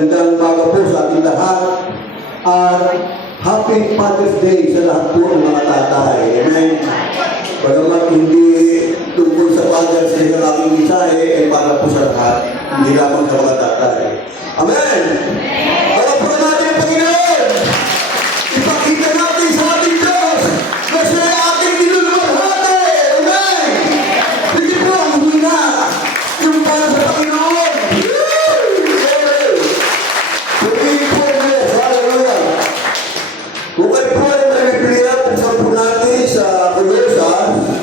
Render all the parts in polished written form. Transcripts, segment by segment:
magandang umaga po sa ating lahat. At Happy Father's Day sa lahat po ng mga tatay. Amen. Bagamat hindi tungkol sa Father's Day ng aking mensahe, ay para po sa lahat, hindi lamang sa mga tatay. Amen. Para po natin ang Panginoon. Ipakita natin sa ating Diyos na siya ay ating niluluwalhati. Amen. Hindi po ang hina yung para sa Panginoon. Purihin po mo. Hallelujah. Kung kayo po ay may Biblia, buksan po natin sa Colosas,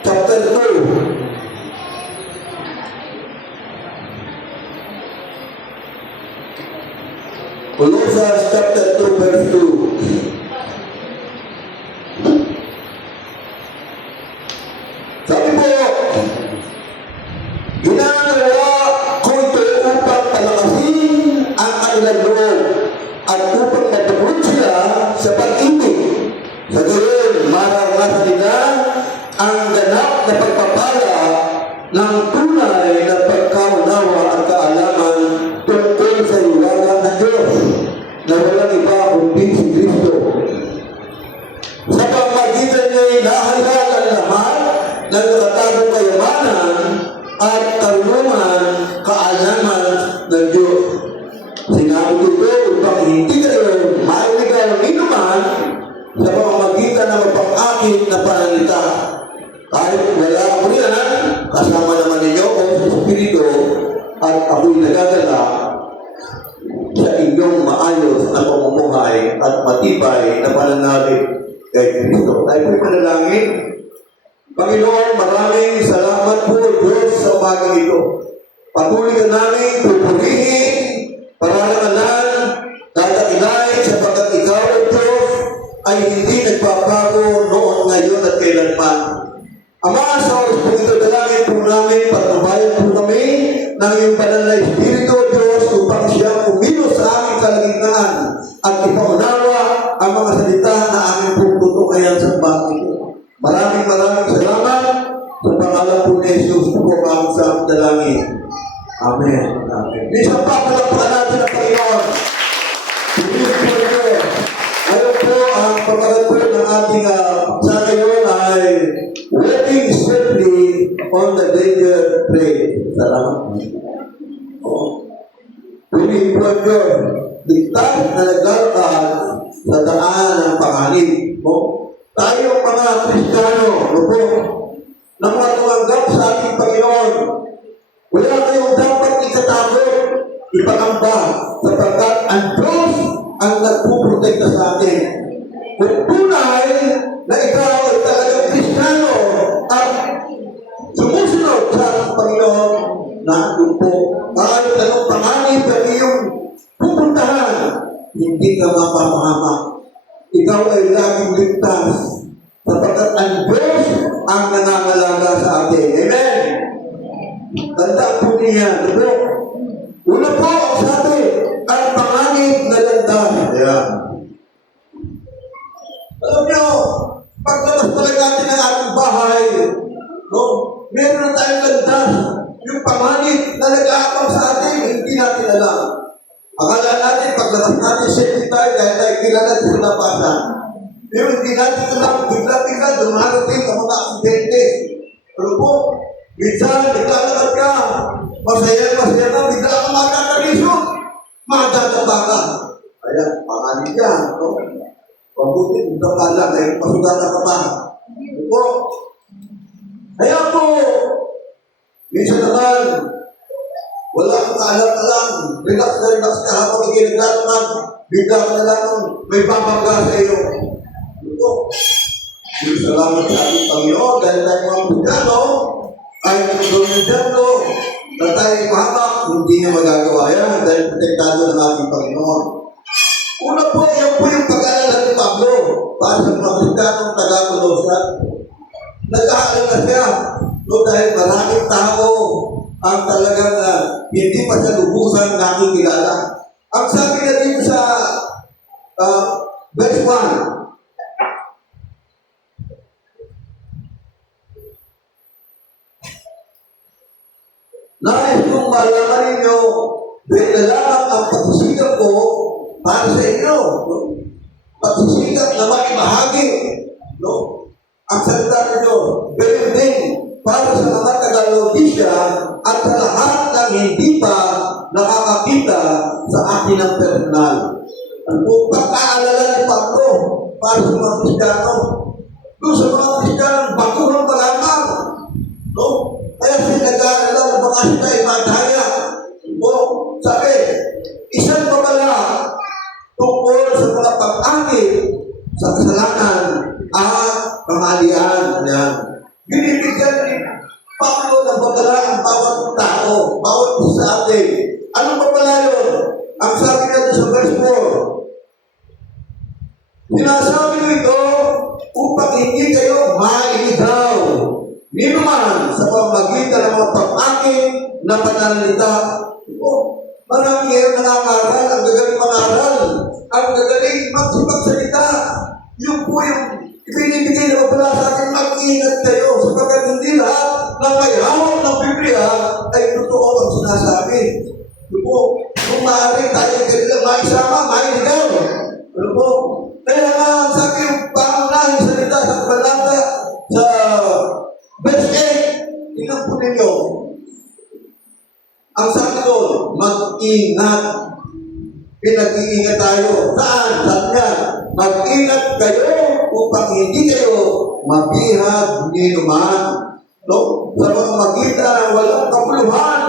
chapter 2. Colosas chapter 2, verse 2. Sabi po, ginagawa ko ito upang palakasin ang kanilang loob at upang matugon sila sa pag-ibig. Sa gayon, mararanasan nila ang ganap na pagpapala ng tunay na pagkaunawa at kaalaman tungkol sa iwanan ng Diyos na walang iba kundi si Kristo. Sa pamagitan niya'y nahalal ang lahat ng nakatagong kayamanan at karunungan kaalaman ng Diyos. Sinabi ko ito upang hindi kayo mailigaw ng inuman sa pamamagitan ng mapang-akit na pananita. Kahit wala ako yan, kasama naman ninyo o sa Espiritu at ako'y nagagala sa inyong maayos na pamumuhay at matibay na pananalig kay Kristo. Tayo po'y panalangin. Panginoon, maraming salamat po Diyos sa umagang ito. Patuloy ka namin pupurihin, paralanganan, dadakilay sapagkat ikaw o Diyos ay hindi nagbabago noon, ngayon at kailanman. Ama, sa oras po ito, dalangin po namin, pagbabayan po kami ng iyong banal na Espiritu, Diyos, upang siya kumilos sa aming kalagitnaan at ipaunawa ang mga salita na aming puputukayan sa bagay ito. Maraming salamat sa pangalan po ni Jesus po ang sa dalangin. Amen. Amen. Isang papalakpakan natin ang Panginoon. Ngayon po, ang pagkakat po ng ating sa ngayon ay walking safely on the danger trail. Salamat. Purihin po Diyos, ligtas na naglalakad sa daan ng panganib. Tayong mga Kristiyano, na mga tumanggap sa ating Panginoon, wala kayong dapat ikatakot, ipangamba, sapagkat ang Diyos ang nagpuprotekta sa atin. Kung tunay na ikaw ay talagang Kristiyano at sumusunod sa ating Panginoon, nandun po, kahit anong panganib na iyong pupuntahan, hindi ka mapapahamak. Ikaw ay laging ligtas, sapagkat ang Diyos ang nangangalaga sa atin. Amen? Tandaan po niya, diba? Una po, sabi, ang panganib na landas. Yeah. Alam niyo, paglabas talaga natin ng ating bahay, no? Meron na tayong landas. Yung panganib na nag-aakam sa atin, hindi natin alam. Akala natin, paglabas natin, safety tayo dahil tayo kilala sa labasan. Pero hindi natin alam, bigla-bigla, dumarating ang mga aksidente. Pero po, minsan, naglalakad ka, masaya ka, bigla ka makakalisod, madadaba ka. Ayan, panganib yan, no? Pabuti, kung ka lang, dahil pasugana ka pa. Po, kaya po, minsan naman, wala kang kaalam-alam, relax ka habang ikinaglalakad, bigla ka na lang, may babangga sa iyo. Ito, salamat sa ating Panginoon, dahil tayo mga Kristiyano, kahit ang Kristiyano, na tayo mahamak, hindi niya magagawa yan, dahil protektado ng ating Panginoon. Una po, yan po yung pag-aalala ni Pablo, para sa mga Kristiyanong taga-Colosas. Nag-aalala siya, dahil maraming tao ang talagang hindi pa sa lubusan nakikilala. Ang sabi na dito sa verse 1, nais kong malaman ninyo Dahil na lamang ang pagsisikap ko para sa inyo. No? Pagsisikap na maibahagi. No? Ang salita nito, gayon din para sa mga taga-Laodicea at sa lahat ng hindi pa nakakakita sa akin ng personal. Ang pagkaalala ni Pablo para sa mga Kristiyano. Doon sa mga Kristiyano, bagulang palamang. No? Kaya sila nag-aalala na baka sila ay madaya. No? Sabi, isang babala tungkol sa mga pag-akit sa kasalanan at kamalian. Yan. Binibigyan ni Pablo ng babala ang bawat tao, bawat isa sa atin. Anong babala yun? Ang sabi natin sa verse 4, sinasabi ko ito upang hindi kayo mailigaw. Ninuman sa pamagitan ng mga pag-akit na pananalita. Marami ngayon nangangaral, ang gagaling mangaral, ang gagaling magsipagsalita. Yung po yung ibinibigay na babala sa akin, mag-ingat kayo sapagkat hindi lahat ng may hawak ng Biblia ay totoo ang sinasabi. Yung po, kung maaari tayo ganila, maisama, mailigaw. Ano po? Kaya nga, sabi yung pangunahing salita sa kabalata sa verse 8, tingnan po ninyo. Ang sabi doon, mag-ingat. Pinag-iingat tayo. Saan? Saan nga? Mag-ingat kayo upang hindi kayo mabihag ni naman. No? Sa mga magitan ng walang kabuluhan,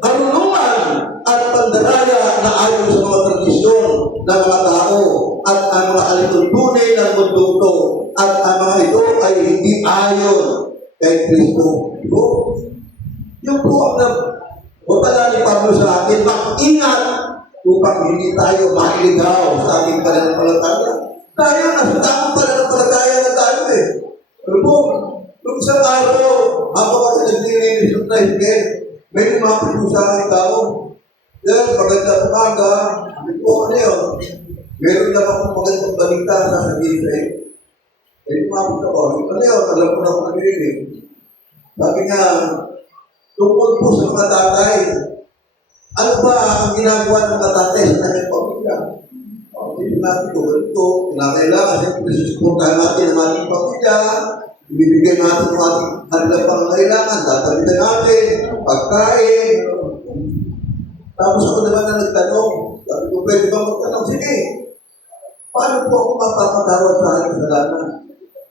karunungan, at pandaraya na ayon sa mga tradisyon ng mga tao at ang mga alituntunay ng mundo ito at ang mga ito ay hindi ayon kay Kristo. Yung po ang wala ni Pablo sa atin, mag-ingat upang hindi tayo mailigaw sa ating pananampalataya. Tayo, nasa tamang pananampalataya na tayo eh. Pero po, nung isang araw, habang ako naglilinis ng tricycle, may lumapit po sa aking tao. Yan, magandang umaga. Ito ano yun? Meron lang akong magandang balita na sasabihin sa iyo. Eh, lumapit ako. Ano yun? Alam ko na kung ano yun eh. Sabi nga, tungkol po sa mga tatay. Ano ba ang ginagawa ng mga tatay sa kanyang pamilya? Hindi natin ito, ganito. Kailangan, siyempre, susuportahan natin ang ating pamilya. Ibibigay natin ang ating kanilang pangangailangan. Tatalitan natin, pagkain. Tapos ako naman na nagtanong. Sabi ko, pwede ba magtanong? Sige. Paano po ako mapapatawad sa aking kasalanan?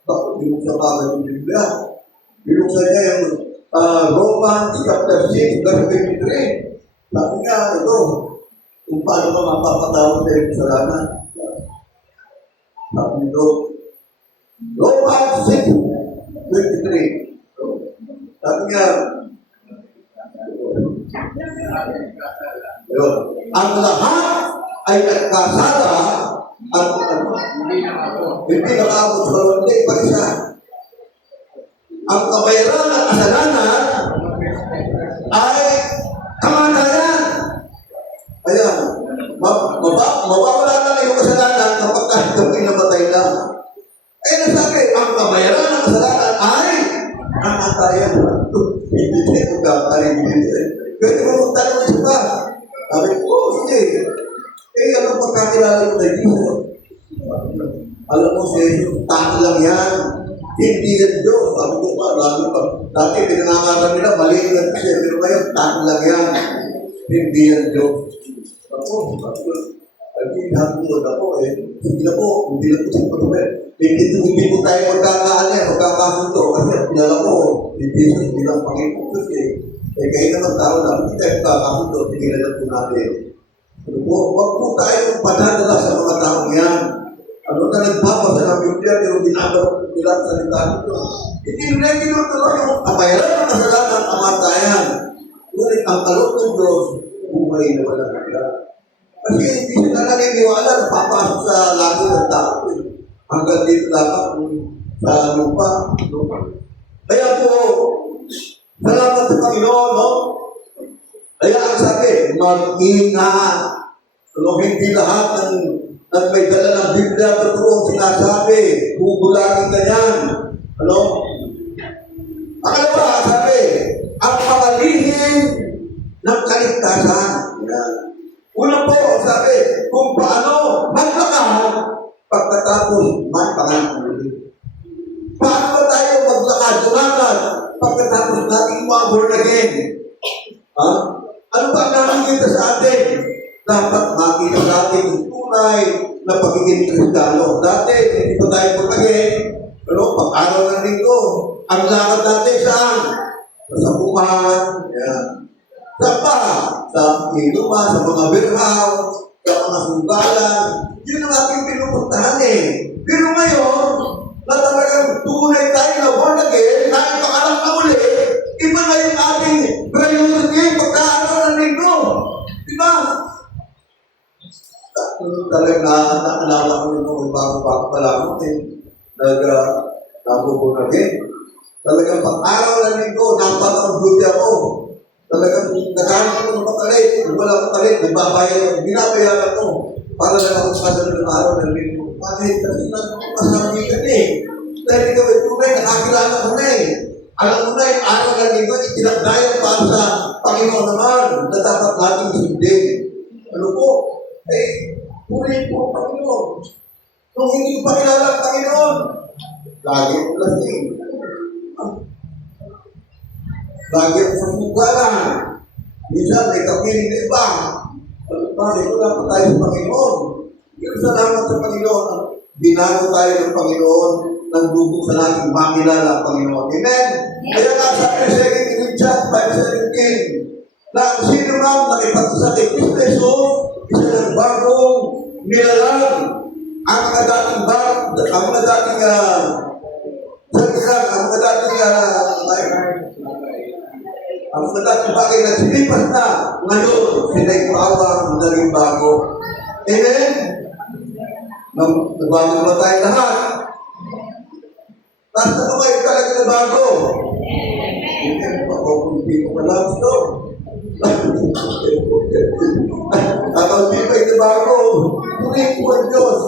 Bakit binuksan ka agad yung Biblia? Binuksan niya yung Romans chapter 6, verse 23. Sabi nga, ito, kung paano ka mapapatawad sa iyong kasalanan. Sabi nito, Romans 6, 23. Sabi nga, yun, ang lahat ay nagkasala at hindi nakabot sa hindi pa isa. Ang kabayaran ng kasalanan ay kamatayan. Ayan, mawawala na yung kasalanan kapag kahit kami namatay na. Kaya nasabi, ang kabayaran ng kasalanan ay kamatayan. Hindi tayo kakarin. Pwede mo magtanong isa pa. Sabi ko, sige. Eh, ano pagkakilala mo kay Jesus? Alam mo, si Jesus, tayo lang yan. Hindi yan Diyos. Sabi ko pa, lalo pa. Dati, pinangangaral nila, mali lang siya. Pero ngayon, tayo lang yan. Hindi yan Diyos. Ako, hindi ako eh. Hindi na po sa pagkakas. Hindi po tayo magkakasunto. Kasi pinala ko, hindi Jesus bilang Panginoon kasi. Eh, kayo naman tao na, hindi tayo magkakasunto. Hindi na lang po natin. Huwag po tayo panadala sa mga taong yan. Ano na nagbabasa ng Biblia, pero ginagawa nila ang salita nito. Hindi nila tinutuloy yung kabayaran ng kasalanan, kamatayan. Ngunit ang kaloob ng Diyos, buhay na wala nila. Kasi hindi sila naniniwala na papasok sa langit ng tao. Hanggang dito lamang sa lupa. Kaya po, salamat sa Panginoon, no? Kaya ang sabi, mag-ingat. Kung hindi lahat ng may dala ng Biblia, totoo ang sinasabi, bubulagin ka yan. Ano? Pangalawa, sabi, ang pangalihim ng kaligtasan. Yan. Una po, sabi, kung paano maglakad pagkatapos may pangalan. Paano ba tayo maglakad, lumakad, pagkatapos natin born again? Ha? Ano ba ang nakikita sa atin? Dapat makita natin yung tunay na pagiging Kristiyano. Dati, hindi pa tayo born again. Pero pag-araw ng linggo, ang lakad natin saan? Sa bumahan. Yan. Sa inuman, sa mga birhaw, sa mga sunggalan. Yun ang ating pinupuntahan eh. Pero ngayon, na talagang tunay tayo na born again, na ipakalang na uli, iba na yung ating priority pagkaano ng linggo. Diba? Talagang naalala ko yung bago-bago pa lang nag-born again. Talagang pag-araw ng linggo, napaka-duty ako. Talagang naghanap ko ng patalit, wala akong palit, nagbabayad, binabayaran ko para lang ako sa kasunod ng araw ng linggo. Bakit? Kasi nagpasabitan eh. Dahil ikaw ay tunay, nakakilala ko na eh. Alam mo na yung araw ng linggo, itinagdayan para sa Panginoon naman na dapat natin sundin. Ano po? Tunay po ang Panginoon. Kung hindi ko pakilala ang Panginoon, lagi ko lasing. Lagi ako sa sugalan. Minsan, may kapiling na iba. Bakit wala pa tayo sa Panginoon? Yung salamat sa Panginoon, binago tayo ng Panginoon ng dugo sa nating makilala ang Panginoon. Amen? Kaya nga sabi sa 2 Corinthians 5:17, na sino man nakipag-isa kay Kristo Jesus, isa ng bagong nilalang. Ang mga dating bagay na silipas na, ngayon, sila'y pawang naging bago. Amen? Nagbago naman tayo lahat. Basta ko kayo talaga na bago. Amen? Hindi ko malam ito. Kapag di pa ito bago, tuloy po ang Diyos.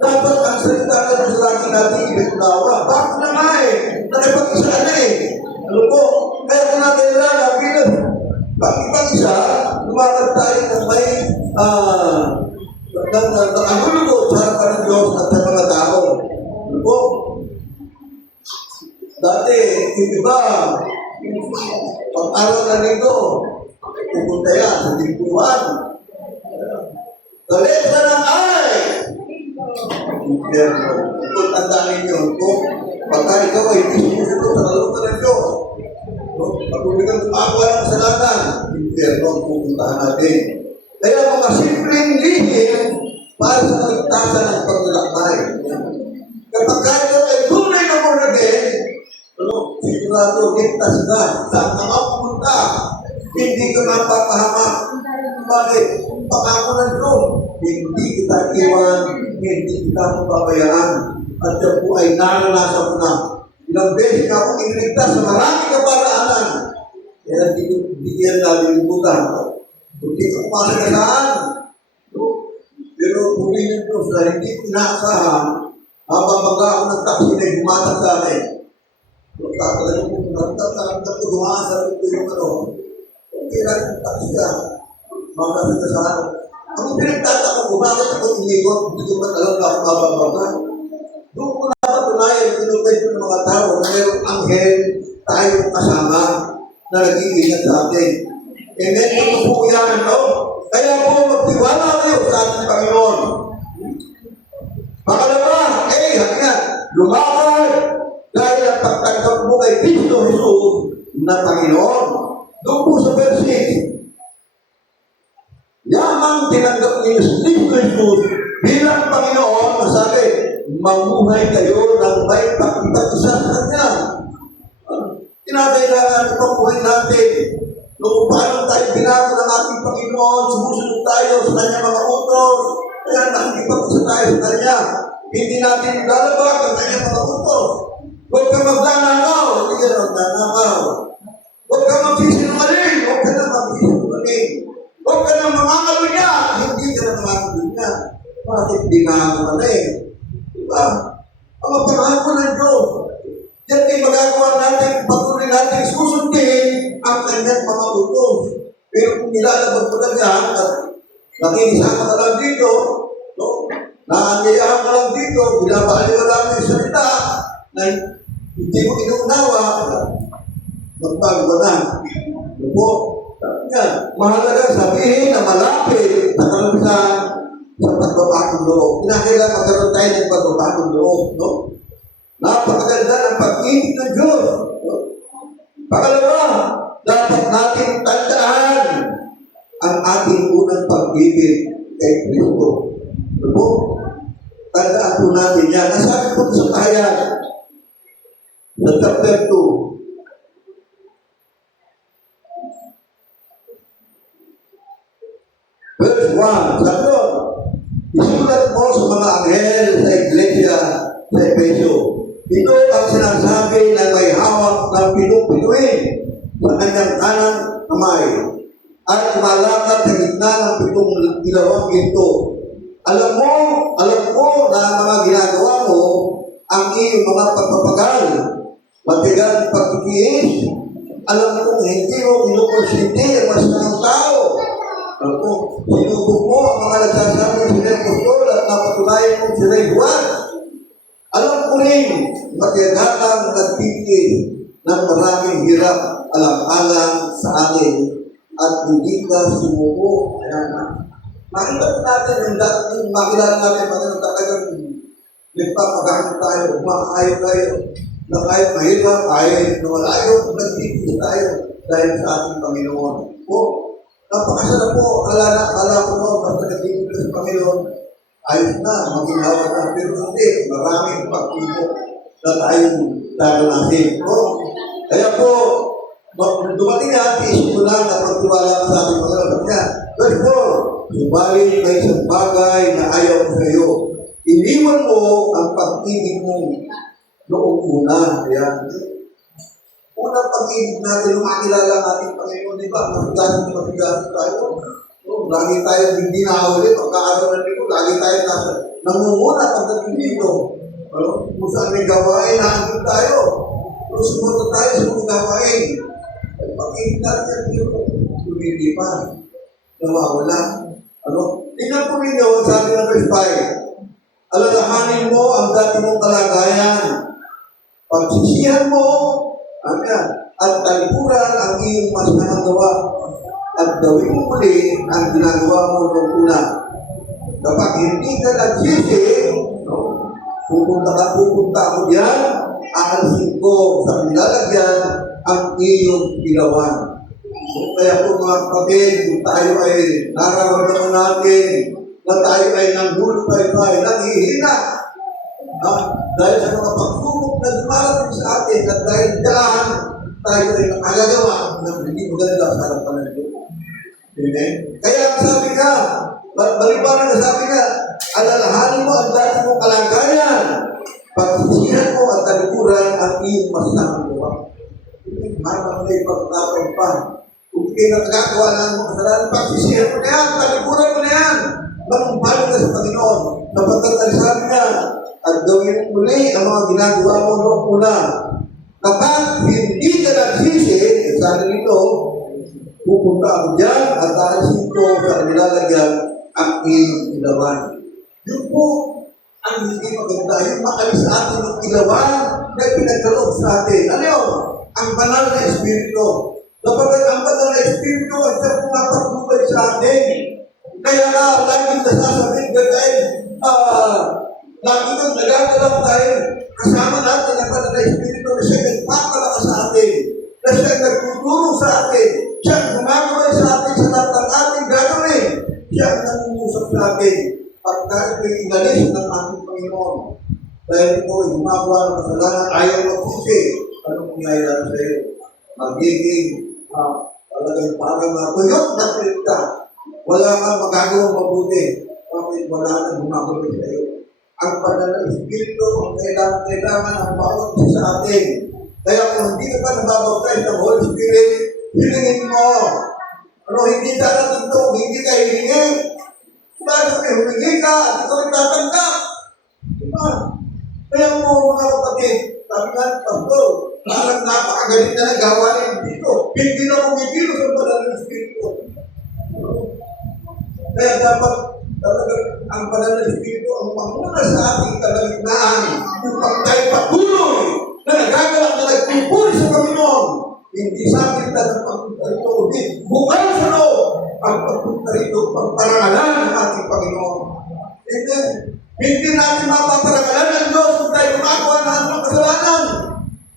Dapat ang salita na sa lagi natin ibiglawa. Bakit na nga eh? Nakipag-isa ka na eh. Ano po? Kaya kung natin lang, ang bilang pag-ibang-isa, lumakad tayo ng may nakagulog sa harapan ng Diyos at sa mga tao. Ano po? Dati, yung iba, pag-araw na linggo, pupunta yan sa tingkuhan. Sa letra ng ay! Kung tandaan ninyo, pagka ikaw ay isusunod sa kaluluwa ng Diyos, pag kung gumagawa ng kasalanan, impyerno ang pupuntahan natin. Kaya mga simpleng lihim para sa kaligtasan ng paglalakbay. Kapag kayo ay tunay na born again, sigurado ligtas ka saan ka mapupunta. Hindi ka mapapahamak. Bakit? Pangako ng Diyos. Hindi kita iwan, hindi kita mapabayaan. At yan po ay naranasan ko na. Ilang beses na akong iniligtas sa maraming kaparaanan. Kaya hindi yan nalilimutan. Hindi ko pumasok na saan. Pero puli ng Diyos na hindi ko inaasahan, habang baga ako ng taxi na gumatak sa akin. Talagang kung nagtatakot ko gumasak ito yung ano, kaya yung taxi ka, makasal na saan. Ang pinagtataka ko, bakit ako inigot, hindi ko man alam na ako mabababa. Doon ko na patunayan, tinupay ko ng mga tao na mayroong anghel tayong kasama na nag-iingat sa atin. Amen? Ito po yan, no? Kaya po, magtiwala kayo sa ating Panginoon. Makalawa, lumakad dahil ang pagtanggap mo kay Kristo Jesus na Panginoon. Doon po sa verse 6, yamang tinanggap niyo si Kristo Jesus bilang Panginoon, masabi, mamuhay kayo ng may pakipag-isa sa Kanya. Kinakailangan itong buhay natin. Kung paano tayo binago ng ating Panginoon, sumusunod tayo sa Kanya mga utos, kaya nakikipag-isa tayo sa Kanya. Hindi natin lalabag ang Kanya mga utos. Huwag ka magdanakaw, hindi ka magdanakaw. Huwag ka magsisinungaling, huwag ka na magsisinungaling. Huwag ka na mangangalunya, hindi ka na mangangalunya. Bakit binago ka na eh? Diba? Ang pangako ng Diyos. Yan ay magagawa natin, patuloy natin susundin ang kanyang mga utos. Pero kung nilalabag mo lang yan, at nakinisama ka lang dito, no? Naanyayahan ka lang dito, binabali ka lang yung salita, na hindi mo inuunawa, magbago ka na. Ano po? Yan. Mahalaga sabihin na malapit na kalupisan sa pagbabagong loob. Kinakailangan magkaroon tayo ng pagbabagong loob, no? Napakaganda ng pag-ibig ng Diyos. No? Pangalawa, dapat natin tandaan ang ating unang pag-ibig kay Kristo. Ano po? Tandaan po natin yan. Nasabi po sa kahayag, sa chapter 2, verse 1, sabi ko, isulat mo sa mga anghel sa iglesia sa Efeso. Ito ang sinasabi na may hawak ng pitong-pituin sa kanyang kanang kamay at malakad sa gitna ng pitong ilawang ginto. Alam mo na ang mga ginagawa mo ang iyong mga pagpapagal, matigang pagtitiis. Alam mo hindi mo kinukonsinti ang masamang tao. Ako, sinubok mo ang mga nagsasabing sila'y apostol at napatunayan mo sila'y buwan. Alam ko rin, matyagang nagpipili ng maraming hirap alang-alang sa atin at hindi ka sumuko. Ayan na. Makita natin yung dating makilala natin mga talagang nagpapagahan tayo, kumakayo tayo, na kahit mahirap, kahit nawalayo, nagpipili tayo dahil sa ating Panginoon. O, napakasarap po, akala ko mo, basta nagpipili sa Panginoon, ayos na, maginawa na, pero hindi, maraming pagpili na tayong dadanasin. O, kaya po, dumating na ating isip ko lang na pagtiwala ka sa ating Panginoon. Kaya, verse 4, subalit may isang bagay na ayaw ko sa iyo. Iniwan mo ang pag-ibig mo noong una. Ayan. Unang pag-ibig natin, nung makilala natin Panginoon, di ba? Matigasin tayo. Lagi tayo hindi nakahuli. Pagkakaroon nito, lagi tayo nangunguna pagdating dito. Kung saan may gawain, naandun tayo. Kung sumunod tayo sa mga gawain. Pag-ibig natin dito, lumilipan. Nawawala. Tingnan po ninyo, sabi ng verse 5, alalahanin mo ang dati mong kalagayan, pagsisihan mo, at talikuran ang iyong mas nangagawa, at gawin mo muli ang ginagawa mo noong una. Kapag hindi ka nagsisi, pupunta ako diyan, aalisin ko sa nilalagyan ang iyong ginawan. Kaya po mga kapatid, kung tayo ay nararamdaman natin na tayo ay nanggulpay-pay, naghihina. Dahil sa mga pagsubok na dumarating sa atin at dahil dyan, tayo ay nakagagawa ng hindi maganda sa harapan ng Diyos. Amen? Kaya sabi ka, maliwanag na sabi ka, alalahanin mo ang dati mong kalagayan, pagsisihan mo at talikuran ang iyong masamang gawa. Marang may pagkakataon pa. Kung hindi nagagawa ng mga kasalanan, pagsisihan mo na yan, talikuran mo na yan. Manumbalik ka sa Panginoon. Napagkat ang sabi niya, at gawin mo muli ang mga ginagawa mo noong una. Kapag hindi ka nagsisi, sabi nito, pupunta ako dyan at aalisin ko sa nilalagyan ang iyong ilawan. Yun po ang hindi maganda. Yung maalis sa atin ng ilawan na pinagkaloob sa atin. Ano yun? Ang banal na Espiritu. Kapag ang banal na Espiritu ay siya pumapagubay sa atin. Kaya nga, lagi nasasabihin ka dahil lagi nang nagagalang tayo kasama natin ang banal na Espiritu na siya nagpapalakas sa atin. Na siya nagtutulong sa atin. Siya gumagawin sa atin sa lahat ng ating gagawin. Siya ang nangungusap sa atin. Pagkat may inalis ng ating Panginoon. Dahil ito ay gumagawa ng kasalanan, ayaw magsusi. Anong mangyayari sa iyo? Magiging talagang parang tuyot na trip ka. Wala kang magagawang mabuti. Bakit wala nang gumagawa sa iyo? Ang banal na Espiritu ang kailangan ang bawat isa sa atin. Kaya kung hindi ka pa nababaptize ng Holy Spirit, hilingin mo. Hindi ka natin ito, hindi ka hilingin. Bakit humingi ka at ikaw ay tatanggap? Diba? Kaya mo mga kapatid, sabi nga, Pastor, parang napakagaling na nagawa rin dito. Hindi na kumikilos ang banal na Espiritu. Kaya dapat talaga ang banal na Espiritu ang panguna sa ating kalagitnaan upang tayo patuloy na nagagalak na nagpupuri sa Panginoon. Hindi sa akin lang ang pagpunta rito, kundi bukal sa loob ang pagpunta rito, pagparangalan ng ating Panginoon. Amen. Hindi natin mapaparangalan ng Diyos kung tayo gumagawa ng anumang kasalanan.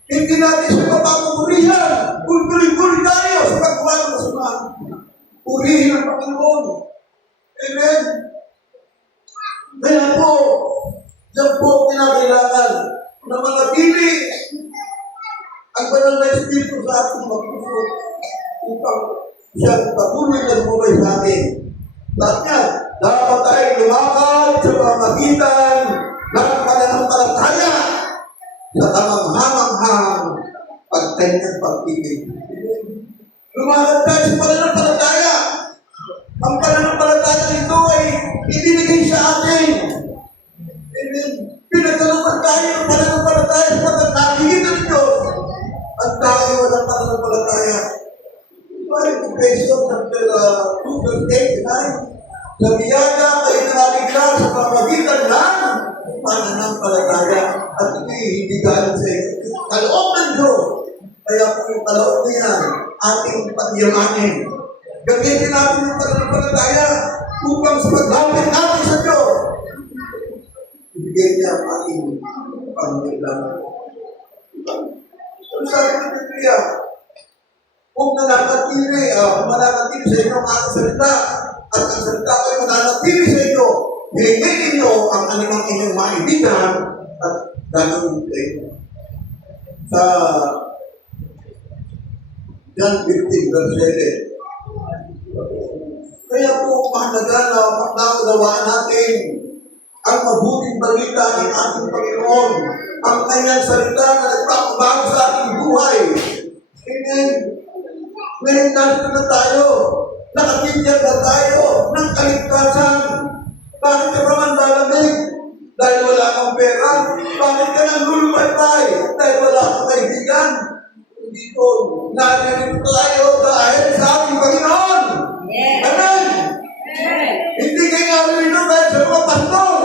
Hindi natin siya mapapupurihan kung tuloy-tuloy tayo sa paggawa ng kasalanan. Purihin ang Panginoon. Amen. Kaya po, yan po kinakailangan na manatili ang banal na Espiritu sa ating magpuso upang siya patuloy na bumay sa atin. Lahat niya, dapat tayo lumakad sa pamagitan ng pananampalataya sa kamanghamanghang pagtanyang pag-ibig. Lumakad tayo sa pananampalataya. Ang pananampalataya nito ay ibinigay sa atin. Amen. Pinagkalungan tayo ng pananampalataya sapagkat nakikita ng Diyos at tayo walang pananampalataya. Parang Efesos chapter 2 verse 8 9. Sa biyaya kayo nanaligtas sa pamagitan ng pananampalataya at hindi galing sa iyo. Kaloob ng Diyos. Kaya po yung kaloob niya ating pagyamanin. Gamitin natin yung pananampalataya upang sa paglapit natin sa Diyos. Ibigay niya ang ating pangyayaman. Pero sabi ng Biblia, kung mananatili sa inyo ang aking salita, at ang salita ko ay mananatili sa inyo, hilingin ninyo ang anumang inyong maibigan at gagawin sa inyo. Sa John 15 verse 7. Kaya po mahalaga na naunawaan natin ang mabuting balita ng ating Panginoon, ang kanyang salita na nagpapabago sa ating buhay. Amen. Ngayon narito na tayo, nakabigyan na tayo ng kaligtasan. Bakit ka ba man lalamig? Dahil wala kang pera. Bakit ka nang lulupay? Dahil wala kang kaibigan. Dito, narito tayo dahil sa ating Panginoon. Amen. Hindi kayo narito dahil sa mga pastor.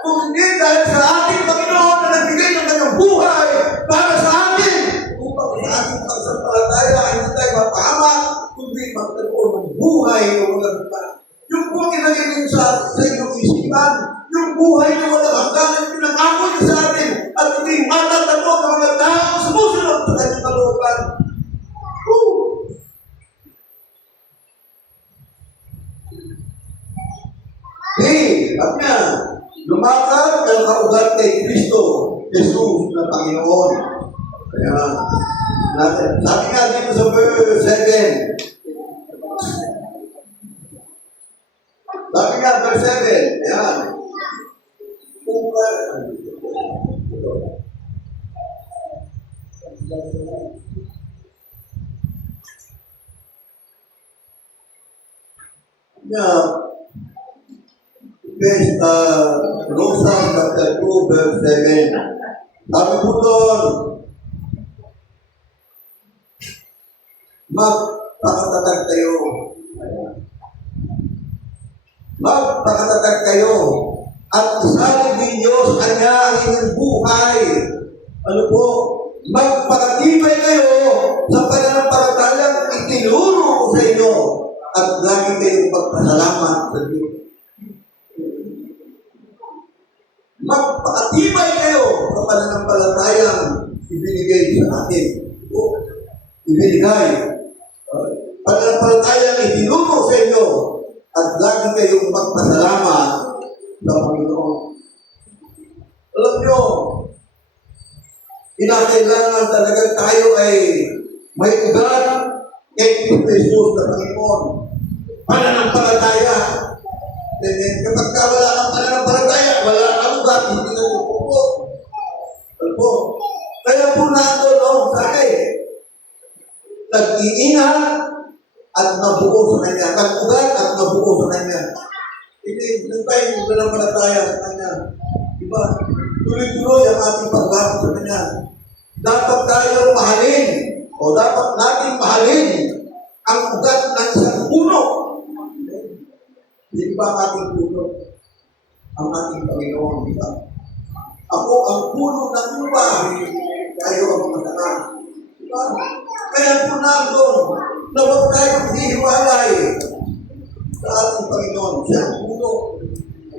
Kung hindi dahil sa ating Panginoon na nagbigay ng kanyang buhay para sa atin. Upang sa ating pagsampalataya ay hindi tayo mapahama, kundi magkaroon ng buhay na walang hanggan. Yung po kinagay niyo sa inyong isipan, yung buhay na walang hanggan ang pinangako niyo sa atin at hindi matatapo ng mga tao sumusunod sa kanyang kalooban. At nga, lumakad ang kaugat kay Kristo, Jesus na Panginoon. Kaya, sabi nga dito sa verse 7, sabi nga verse 7, yan. Yeah. Colossians chapter 2 verse 7. Sabi po doon, magpakatatag kayo. Magpakatatag kayo at isalig ninyo sa Kanya ang inyong buhay. Ano po? Magpakatibay kayo sa pananampalatayang itinuro ko sa inyo at lagi kayong magpasalamat sa Diyos. Magpakatibay kayo sa pananampalatayang ibinigay sa atin. Ibinigay. Pananampalatayang itinuro sa inyo at lagi kayong magpasalamat sa Panginoon. Alam nyo, kinakailangan talaga tayo ay may ugat kay Kristo Jesus na Panginoon. Pananampalataya. Kapag wala kang pananampalataya, wala kang ugat, hindi ka pupupo. Kaya po nandun, sakay. Nag-iingat at nabuo sa Kanya. Nag-ugat at nabuo sa Kanya. Hindi tayo yung pananampalataya sa Kanya. Diba? Tuloy-tuloy ang ating pagbago sa Kanya. Dapat tayong mahalin o dapat natin mahalin ang ugat ng isang puno. Hindi ba ang ating puno? Ang ating Panginoon, di ba? Ako ang puno ng lupa, kayo ang matanga. Di ba? Kaya po nandun, na huwag tayong hihiwalay sa ating Panginoon. Siya ang puno.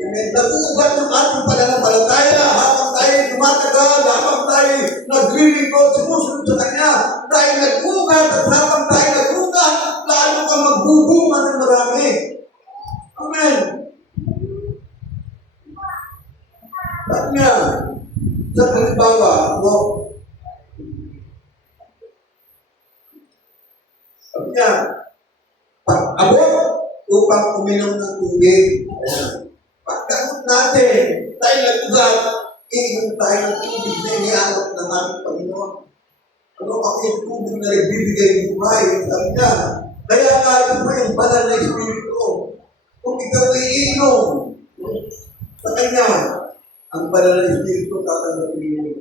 Amen. Nag-uugat yung ating pananampalataya habang tayo tumatagal, habang tayo naglilingkod, sumusunod sa Kanya. Tayo nag-ugat at habang tayo nag-ugat, lalo kang magbubunga ng marami. Amen. Sabi niya, sa halimbawa, sabi niya, pag-abot upang uminom ng tubig. Pagkamot natin, tayo nag-ugat, iinom tayo ng tubig na inialok ng ating Panginoon. Ano ako yung tubig na nagbibigay ng buhay? Sabi niya, kaya nga ito po yung banal na Espiritu. Kung ikaw ay iinom sa Kanya, ang banal na Espiritu tatanggapin mo.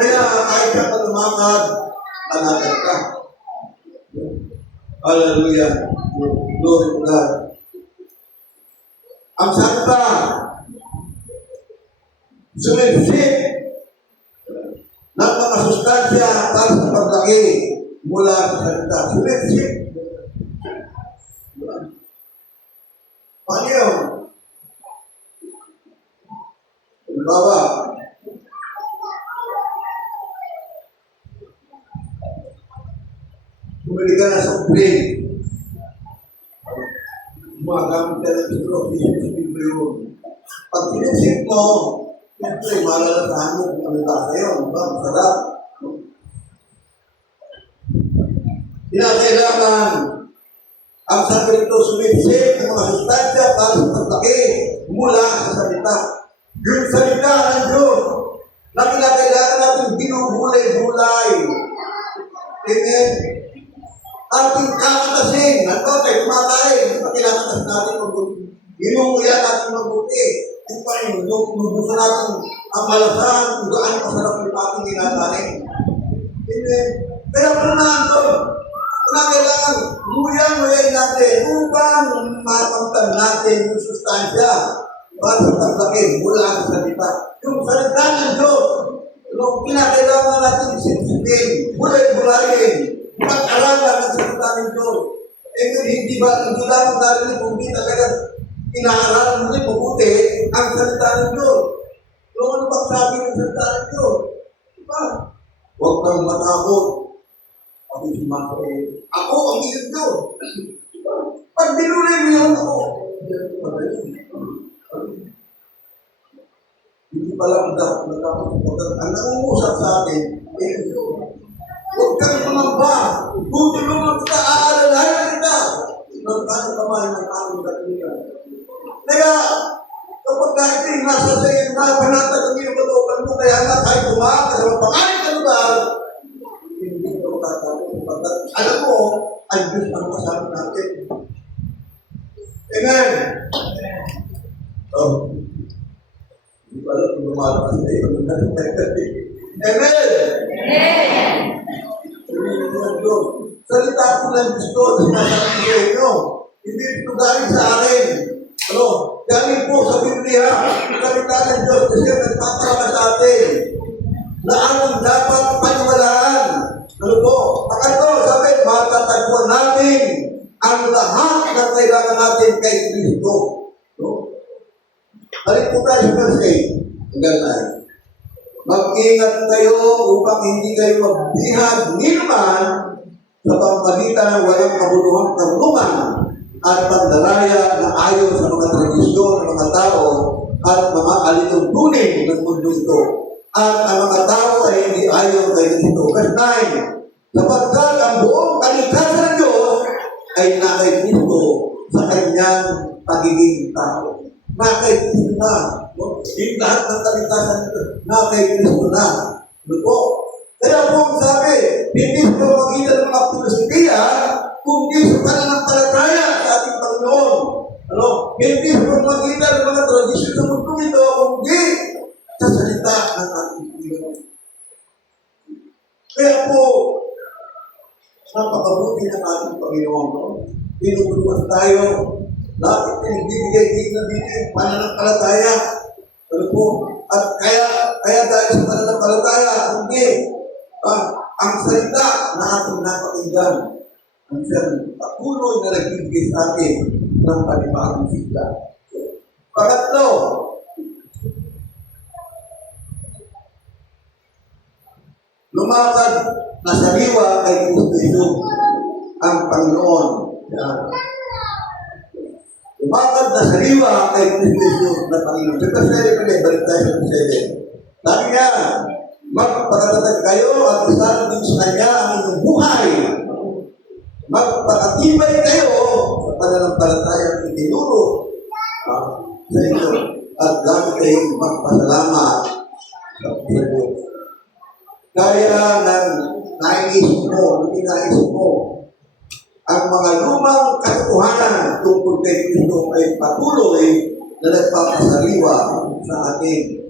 Kaya kahit ka pa lumakad, panatag ka. Hallelujah. Glory to God. Ang salita, sumipsip ng mga sustansya para sa paglaki mula sa salita. Sumipsip. Paano yun? Halimbawa, bumili ka na sa plane. Gumagamit ka ng siguro, isip-isip mo yun. Pag sinisip mo, siyempre, malalatahan mo kung ano tayo yun. Diba? Masarap. Kinakailangan ang sabi nito, sumipsip ng mga sustansya para sa paglaki mula sa salita. Yung salita ng Diyos na kinakailangan natin binubulay-bulay. Amen? Ating kakatasin. Ito, tayo kumakain. Ito, kinakatas natin mabuti. Inunguya natin mabuti. Ito pa rin, nubusan natin ang malasan kung gaano kasarap yung ating ginakain. Amen? Kaya po nandun, kinakailangan nguya-nguyain natin upang mapamtan natin yung sustansya para sa paglaki mula sa salita. Yung salita ng Diyos, yung kinakailangan natin sipsipin, bulay-bulayin, pag-aralan ng salita ng Diyos. Hindi lamang dahil kung di talaga inaaralan mo rin mabuti ang salita ng Diyos. Yung ano ba sabi ng salita ng Diyos? Diba? Huwag kang matakot. Ako ang iyong Diyos. Pag binulay mo yun ako, hindi pala ang dapat. Ang nangungusap sa atin, huwag kang tumamba. Tutulungan kita, aalalayan kita. Nagkano kamay ng aming katuligan. Kaya, kapag kahit yung nasa sa iyo na panatag ang iyong katuligan mo, kaya nga kahit tumakas sa pangkain ka lugar, hindi ka matatapos. Alam mo, ang Diyos ang kasama natin. Amen. Hindi pala kung lumalakas na iyo. Amen. Salita ko ng gusto at sinasabi ko inyo. Hindi ito galing sa akin. Galing po sa Biblia. Salita ng Diyos kasi nagpapalaka sa atin na ang dapat paniwalaan. Sabi, matatagpuan natin ang lahat na kailangan natin kay Kristo. Balik po tayo sa verse 8. Hanggang 9. Mag-ingat kayo upang hindi kayo magbihag ni naman sa pamamagitan ng walang kabuluhan at pandalaya na ayon sa mga tradisyon ng mga tao at mga alituntunin ng mundo ito. At ang mga tao ay hindi ayon kay Kristo. Verse 9. Sapagkat ang buong kalikasan ng Diyos ay nakay Kristo sa kanyang pagiging tao. Nakay Kristo na. Yung lahat ng kalikasan nakay Kristo na. Kaya po ang sabi, hindi sa pamagitan ng mga filosofiya, kundi sa pananampalataya sa ating Panginoon. Hindi sa pamagitan ng mga tradisyon sa mundo ito, kundi sa salita ng ating Panginoon. Kaya po, napakabuti ng ating Panginoon. Tinutulungan tayo. Bakit pinagbibigay din na dito yung pananampalataya? Ano po? At kaya dahil sa pananampalataya, hindi. Ang salita na ating napakinggan, ang siyang patuloy na nagbibigay sa atin ng panibagong sigla. Pangatlo, lumakad na sariwa kay Kristo Jesus ang Panginoon. Yan. Lumakad na sariwa kay Kristo Jesus na Panginoon. Sa Pasere pa rin, balik tayo sa Pasere. Sabi niya, magpakatatag kayo at isarap din sa Kanya ang inyong buhay. Magpakatibay kayo sa pananampalatayang itinuro sa inyo at gamit kayong magpasalamat sa Diyos. Kaya naiisip mo, ang mga lumang katotohanan tungkol kay Kristo ay patuloy na nagpapasariwa sa ating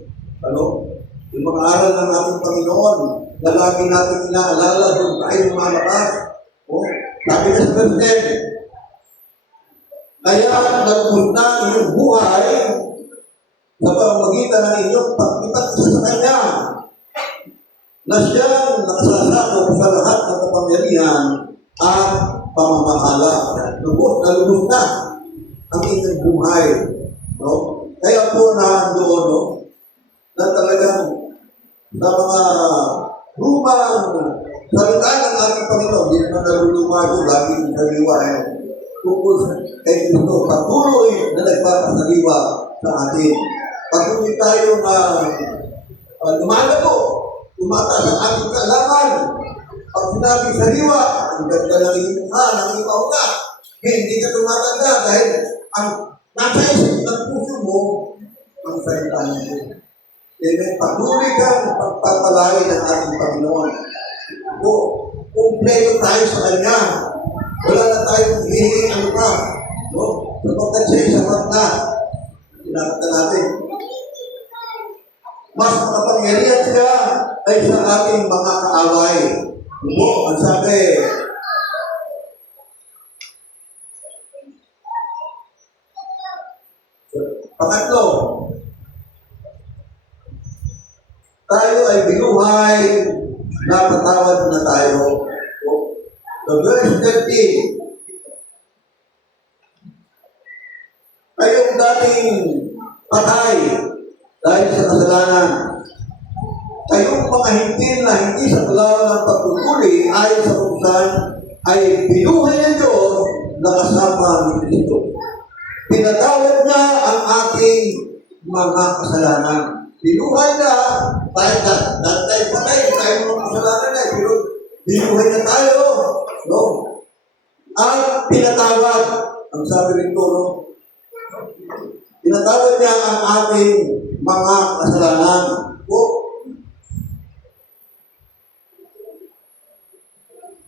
yung mga aral ng ating Panginoon na lagi natin inaalala doon tayo lumalakas. Sabi na sa Biblia, kaya nagpunta inyong buhay sa pamamagitan ng inyong pagkitat sa Kanya na siyang nakasasakop sa lahat ng kapangyarihan at pamamahala. Nalubos na ang inyong buhay. No? Kaya po na doon, na talagang sa mga lumang salita ng ating Panginoon, hindi naman nalulumago, laging sariwa tungkol kay Kristo, patuloy na nagpapasariwa sa atin. Patuloy tayo na lumalago, tumataas ang ating kaalaman. Pag sinabi sariwa, ang ganda ng iyong mukha, ng iyong pauga, hindi ka tumatanda dahil ang nasa isip ng puso mo, ang salita niyo. Kaya patuloy kang pagpapalay ng ating Panginoon. Kumpleto tayo sa Kanya. Wala na tayong hihingi ano pa. Sapagkat siya'y sapat na. Pinakita natin. Mas makapangyarihan siya ay sa ating mga kaaway. Ang sabi, pangatlo, tayo ay binuhay na patawad na tayo. So, verse 13, kayong dating patay dahil sa kasalanan, kayong mga hintil na hindi sa kalawan ng pagtutuli ayon sa kungsan ay binuhay ng Diyos na kasama ni Kristo. Pinatawad niya ang ating mga kasalanan. Binuhay na, dahil tayo patay, tayo mga kasalanan na, pero binuhay na tayo. No? At pinatawad, ang sabi rito, pinatawad niya ang ating mga kasalanan.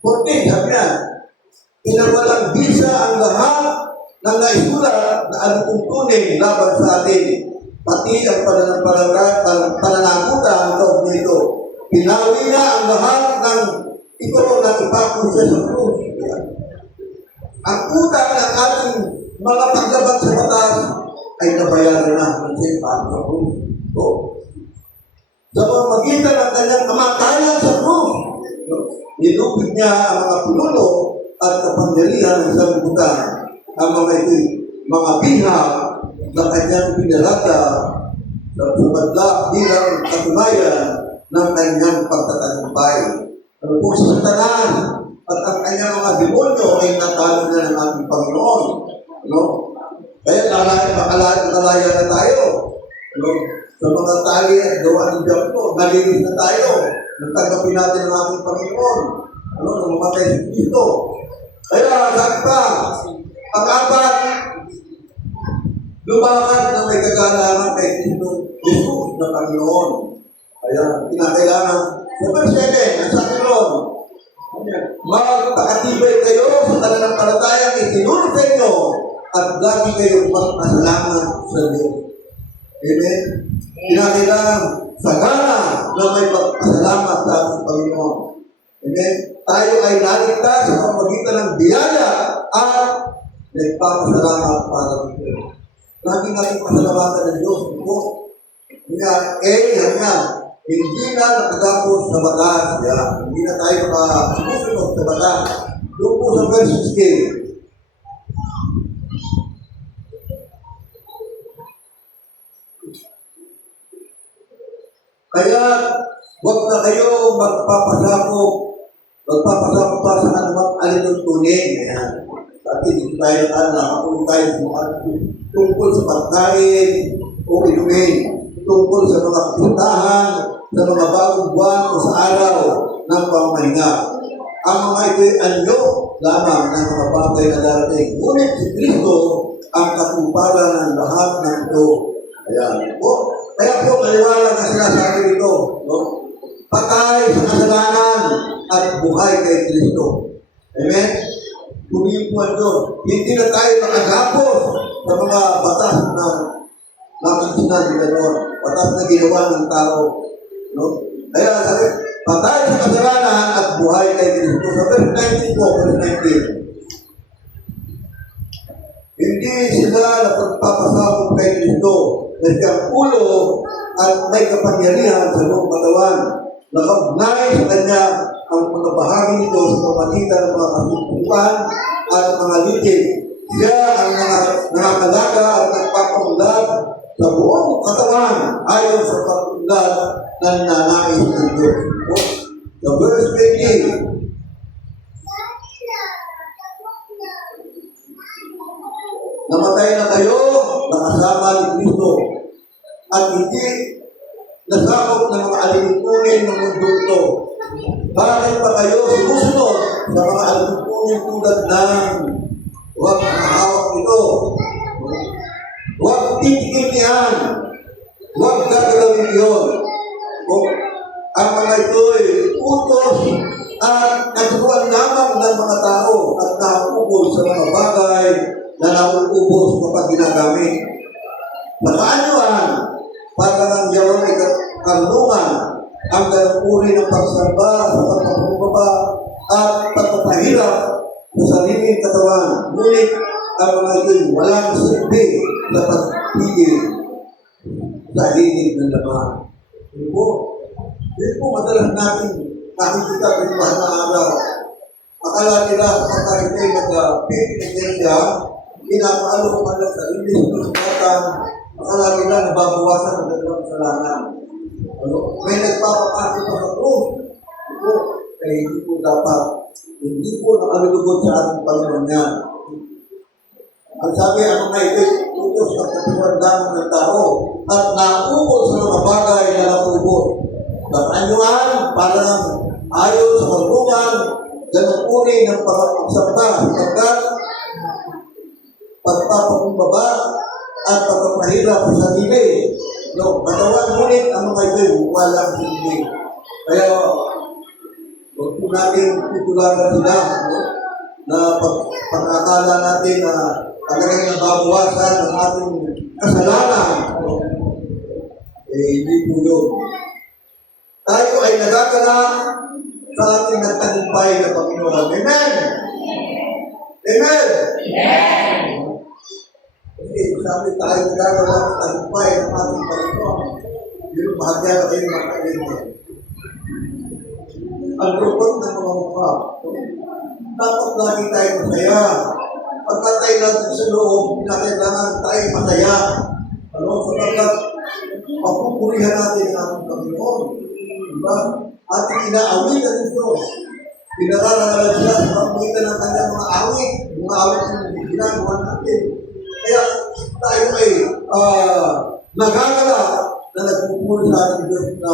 Porque, sabi niya, pinawalang bisa ang lahat ng naisulat na alituntunin laban sa atin. Pati ang pananagutan ng nito. Pinawi na ang lahat ng ito na ipapon siya sa krus. Ang utang ng ating mga paglabag sa batas ay nabayaran na ng siya ipapon sa krus. Sa pamamagitan ng kanyang kamatayan sa krus, nilupit niya ang mga pinuno at kapangyarihan ng sanlibutan, ang mga bihag na kanyang pinarata sa sumadla bilang katunayan ng kanyang pagtatagumpay. Ano po sa Satanas at ang kanyang mga demonyo ay natalo na ng ating Panginoon. No? Kaya nakalaya na tayo. No? Sa mga tali at gawa ng Diablo, malinis na tayo. Nagtanggapin natin ang ating Panginoon. Nang mamatay si Kristo. Kaya, sabi pa, pag-apat, lumakad na may kagalangan kay Kristo Jesus na Panginoon. Kaya, kinakailangan. Sa verse 7, ang sabi ron, magpakatibay kayo sa pananampalatayang itinuro sa inyo at lagi kayong magpasalamat sa Diyos. Amen? Kinakailangan sagana na may pagpasalamat sa ating Panginoon. Amen? Tayo ay naligtas sa pamamagitan ng biyaya at nagpapasalamat para dito. Lagi natin pasalamatan ng Diyos po. Hindi na nakagapos sa batas. Hindi na tayo makasusunod sa batas. Doon po sa verse 16. Kaya, huwag na kayo magpapasakop pa sa anumang alintuntunin. Dati dito tayo nakapulong tayo tungkol sa pagkain o inumin, tungkol sa mga pintahan, sa mga bagong buwan o sa araw ng pamamahinga. Ang mga ito'y anyo lamang ng mga bagay na darating. Ngunit si Kristo ang katuparan ng lahat ng ito. Kaya po, maliwanag na sinasabi ito. No? Patay sa kasalanan at buhay kay Kristo. Amen? Tumipuan doon. Hindi na tayo nakagapos sa mga batas na nakikinan ni Ganon. Batas na ginawa ng tao. No? Kaya sabi, patay sa kasalanan at buhay kay Kristo. Sa verse 19 po, verse 19. Hindi sila napagpapasakop kay Kristo na siyang ulo at may kapangyarihan sa buong katawan. Nakagnay sa Kanya ang mga bahagi nito sa pamamagitan ng mga kasusukan at mga litig. Siya ang nakakalaga at nagpapaunlad sa buong katawan ayon sa pag-unlad na ninanais ng Diyos. Sa verse 20, namatay na kayo, nakasama ni Kristo, at hindi nasakop ng mga alimutunin ng mundo ito. Bakit pa kayo sumusunod sa mga alimutunin tulad ng huwag mahawak ito, huwag titigil niyan, huwag gagalawin yun. Ang mga ito'y utos at naturuan lamang ng mga tao at nauubos sa mga bagay na nauubos kapag ginagamit. Nakaanyuan, para ng yawang karunungan, ang ganang uri ng pagsamba sa pagpapababa at pagpapahirap sa sariling katawan. Ngunit ang mga ito'y walang silbi na pagpigil sa hilig ng laman. Yun po madalas natin nakikita ng mga na araw. Akala nila kapag ito'y nag-pigil niya, pinapaalo ka lang sa English ng batang, akala nila nababawasan ang dalang kasalanan. May nagpapakati pa sa krus. Hindi po dapat, hindi po nakalulugod sa ating Panginoon yan. Ang sabi, ang mga ito'y utos at katuwan lamang ng tao at naubos sa mga bagay na naubos. Nakaanyuan, parang ayon sa karunungan, ganang uri ng pagsamba sapagkat pagpapakumbaba at pagpapahirap sa sarili. Katawan ngunit ang mga ito'y walang sarili. Kaya, huwag po natin tutularan sila na pag-akala natin na talagang nababawasan ang ating kasalanan. Hindi po yun. Tayo ay nagagalak sa ating nagtagumpay na Panginoon. Amen! Amen! Amen! Kasi sabi tayo nagagalak sa tagumpay ng ating Panginoon. Yun, bahagya na kayo makalimit. Ang grupot ng mga mukha. Dapat lagi tayo masaya. Pagkat tayo natin sa loob, pinakailangan tayo masaya. Sapagkat mapupurihan natin ang ating Panginoon. Diba? Ating inaawit ang Diyos. Pinararangalan sila sa pagpagitan ng kanyang mga awit. Mga awit yung ginagawa natin. Kaya tayo ay nagagala na nagpupuri sa ating Diyos na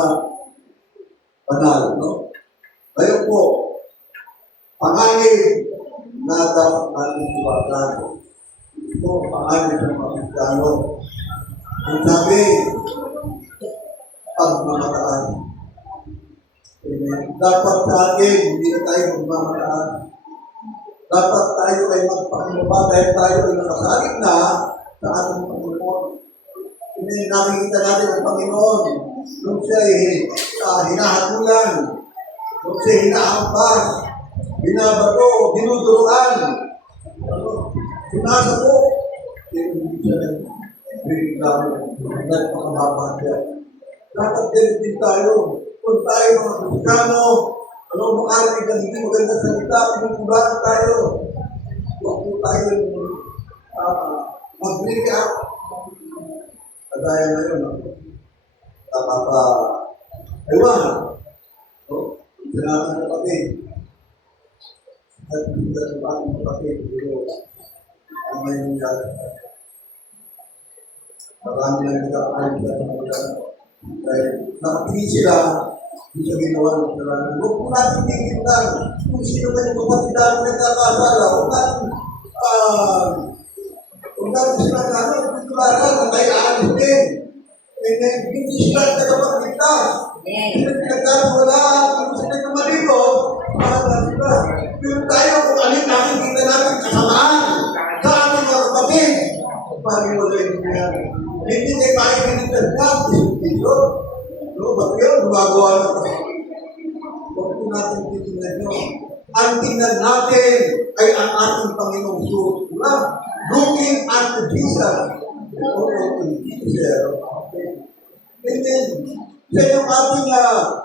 banal. No? Kaya po, panganin na dapat natin iwasan. Ito, panganin ng mga Kristiyano. Ang sabi, pagmamataan. Dapat sa atin, hindi na tayo magmamataan. Dapat tayo ay magpakumbaba dahil tayo ay nakasalit na sa ating Panginoon. Nakikita natin ang Panginoon nung siya ay hinahatulan, nung siya hinahampas, binabato, dinuduruan. Sinasa ko, hindi siya nagreklamo, nagpakamababa siya. Dapat ganun din tayo. Kung tayo mga Kristiano, makarinig ng hindi maganda salita, pinupulaan tayo. Huwag po tayo mag-recap. Kagaya ngayon, ewan, sinabi ng kapatid, at hindi ng aking kapatid, pero ang may nangyari. Marami lang nagkakaroon sa mga dahil nakatingin sila yung sa ginawa ng kasalanan. Huwag po natin titignan kung sino man yung kapatid namin nagkakasala. Huwag natin sila pagkularan na tayo aalis din. Hindi sila nagkapagligtas. Sila pinagkakawala, kung sila kumalikot, mahal sila. Pero tayo kung alin nakikita natin kasamaan sa ating mga kapatid. Paano wala yung nangyari? Hindi tayo makikita na dito. Ba't yun? Gumagawa na ito. Huwag po natin titignan nyo. Ang tingnan natin ay ang ating Panginoong Jesus. Looking unto Jesus. And then, siya yung ating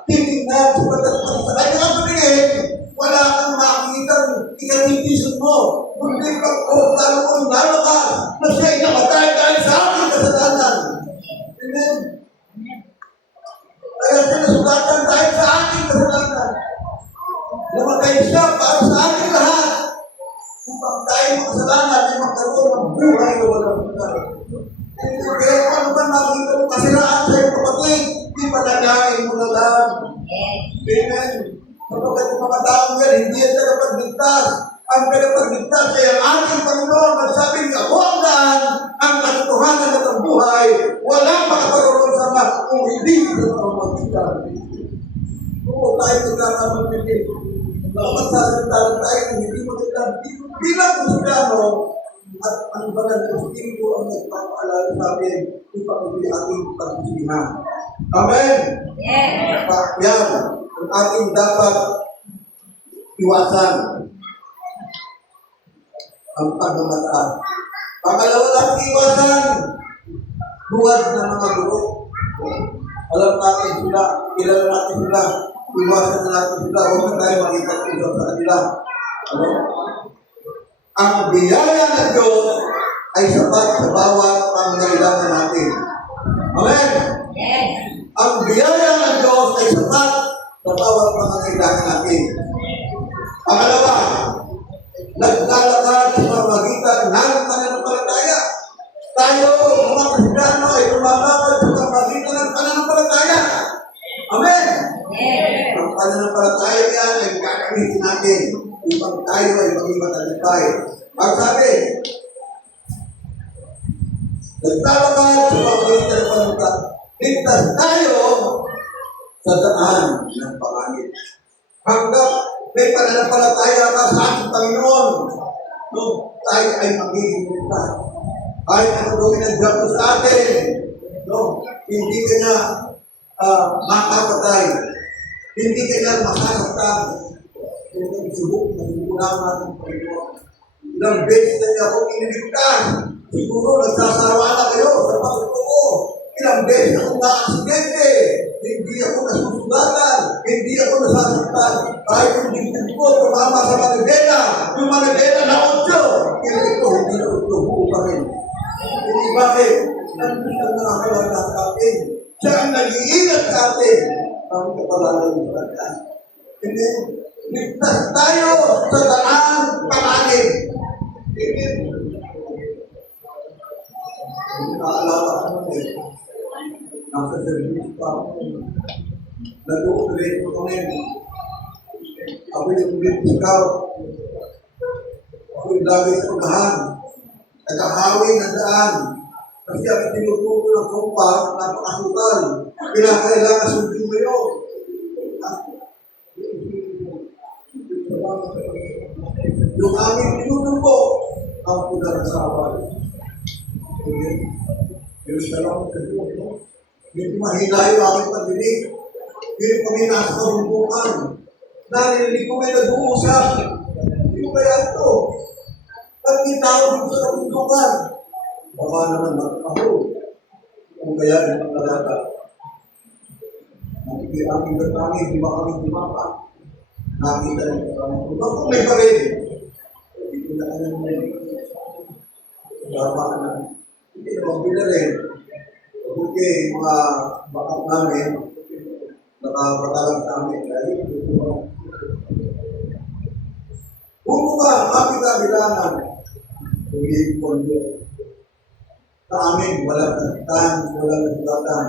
titignan sa pagkakita. Ay, nakapaligid, wala kang makikita ikatitisun mo. Kundi pag-talo ko ng lalakas na siya ay namatay dahil sa ating kasalanan. Amen. Kaya sinasugatan dahil sa ating kasalanan. Namatay siya para sa ating lahat. Upang tayo makasalanan ay magkaroon ng buhay na walang hanggan. Kaya kung ano ba makikita mo kasiraan sa iyong kapatid, di panalangin mo na lang. Amen. Kapag ang mga taong yan, hindi yan tagapagligtas. Ang tagapagligtas ay ang ating Panginoon. Nagsabi niya, ako ang daan, ang katotohanan at ang buhay. Walang makapagkaroon sa mga kung hindi ito ang magiging. Oo, tayo nagkakamagiging. Dapat sasalitaran tayo kung hindi magiging. Bilang Kristiano, at ang banal ng Espiritu ang nagpapaalala sa atin upang ating pagsisingahan. Amen? Yan ang ating dapat iwasan ang pagmamataas. Pangalawa natin iwasan, buhat ng mga guro. Alam natin sila, kilala natin sila, iwasan na natin sila, huwag na tayo makipag-usap sa kanila. Ang biyaya ng Diyos ay sapat sa bawat pangangailangan natin. Amen? Ang biyaya ng Diyos ay sapat sa bawat pangangailangan natin. Pangalawa, naglalakad sa pamamagitan ng pananampalataya. Tayo, mga Kristiyano, ay lumalakad sa pamamagitan ng pananampalataya. Amen? Ang pananampalataya yan ay gagamitin natin upang tayo ay maging matagumpay. Ang sabi, naglalakad sa pamamagitan ng pananampalataya. Ligtas tayo sa daan ng pangangit. Hanggang may pananampalataya ka sa ating Panginoon, tayo ay magiging ligtas. Kahit ang gawin ng Diablo sa atin, hindi ka na makapatay. Hindi ka na masasaktan. Yung subok na sinulang natin Panginoon. Ilang beses na niya akong iniligtas. Siguro nagsasawa na kayo sa pagtotoo. Ilang beses akong na-aksidente. Hindi ako nasusugatan. Hindi ako nasasaktan. Kahit yung dibdib ko, tumama sa Manibela. Yung Manibela na 8. Kaya ito, hindi na 8. Buo pa rin. Hindi bakit? Nandun ang nakakawala sa atin. Siya ang nag-iingat sa atin. Ang kapalalan ng kanya. Hindi. Ligtas tayo sa daan pangangit. Hindi. Naalala ko naman nasa service pa ako. Nag-operate ko kami. Ako yung lead scout. Ako yung lagi sa unahan. Nagkahawi ng daan. Kasi ang tinutuko ng kumpa, napakasutal. Kinakailangan sundin mo yun. Yung aming tinutuko, ang pinag-asawa. Pero salamat sa Diyos, medyo mahina yung aking pagdinig. Pero kami nasa karumbukan. Narinig ko may nag-uusap. Hindi ko kaya ito. At may tao dito sa kabundukan. Baka naman ako. Kung kaya yung pagkalata. Ang bertangin, di ba kami dumapa? Nakita ng kami. Kung may parin, hindi na kami may tama na. Hindi na magbila rin. Buti mga bakap namin, nakapatalang sa amin. Dahil kung ka, kapit-kapitangan, hindi pondo. Sa amin, walang kasitan, walang kasutatan.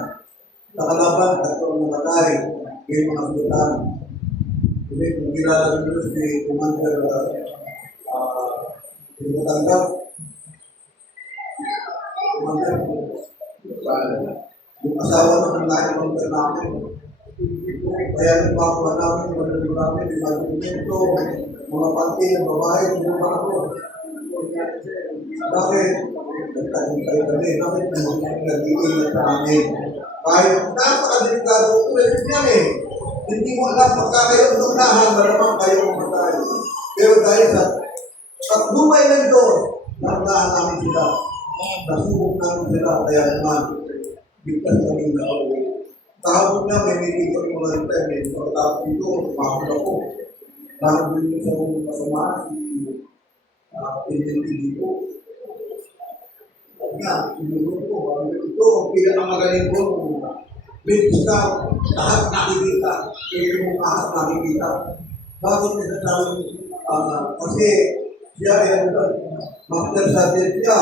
Sa kalaban, tatong namatay, may mga kasutan. Hindi, kung kilala nyo si Commander Timutanggap, Commander, yung asawa ng nakikommander namin. Kaya nung bakuha namin, manalo namin, yung mga dokumento, mga panty ng babae, yung mga ako. Bakit? Nagtagumpay kami. Bakit nag-iingat sa amin? Kahit napakadelikado ito, yan eh. Hindi mo alam, pagka kayo unahan, malamang kayo mamatay. Pero dahil sa lumay ng Diyos, naunahan namin sila. Nasubok namin sila, kaya naman, bigtas kami na ako. Kahapon na, may meeting kami mga retirement. Pagkatapos dito, kumahon ako. Dahil din sa mga kasama, PNP dito. Nga, tinulong ko. Ito, pinakamagaling ko. British ka, lahat nakikita. Kaya yung lahat nakikita. Bakit nasasabi? Kasi siya ay master sergeant siya.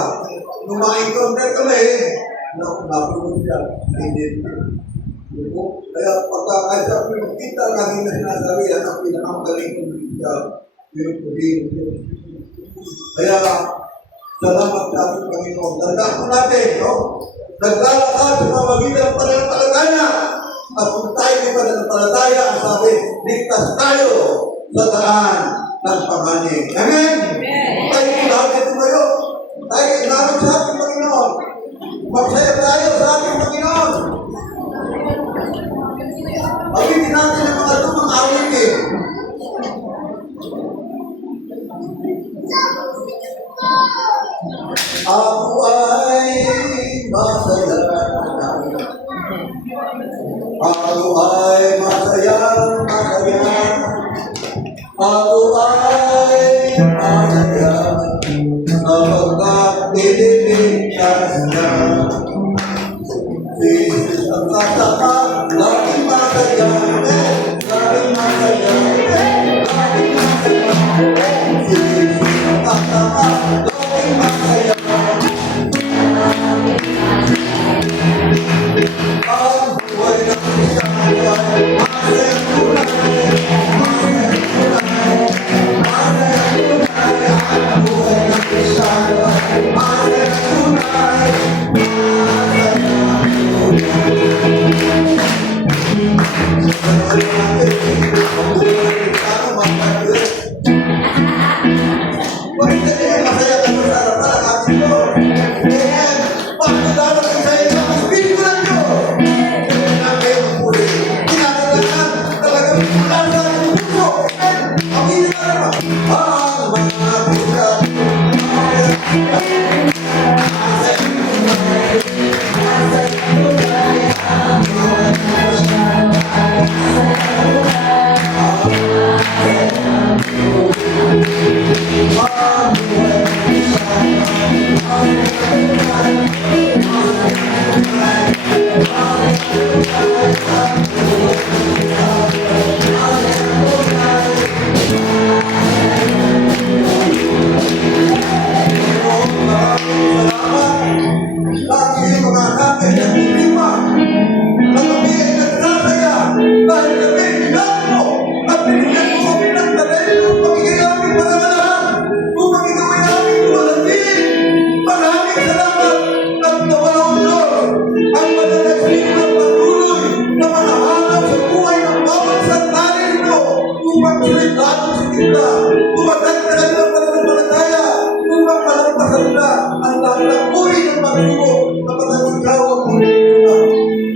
Nung ma-encounter kami, napulong siya. Kaya pagkakaya sa akin, kita lagi na sinasabi, yan ang pinakamagaling ko siya. Kaya, salamat sa ating Panginoon. Tandaan po natin, no? Naglalakad sa pamagitan ng pananampalataya. At kung tayo may pananampalataya, ang sabi, ligtas tayo sa daan ng panganig. Amen? Tayo po lahat ito kayo. Tayo inamit sa ating Panginoon. Magsaya tayo sa ating Panginoon. Awitin natin ang mga lumang awitin. Ako ay masaya. Ako ay masaya, masaya. Ako ay masaya. Sapagkat ililigtas na. Jesus ang kasama, laging masaya. Laging masaya. Laging masaya. Jesus ang kasama, laging masaya. Ang buhay ng isang buhay, masaya tunay. Masaya tunay. Masaya tunay. Ang buhay ng isang buhay, masaya tunay.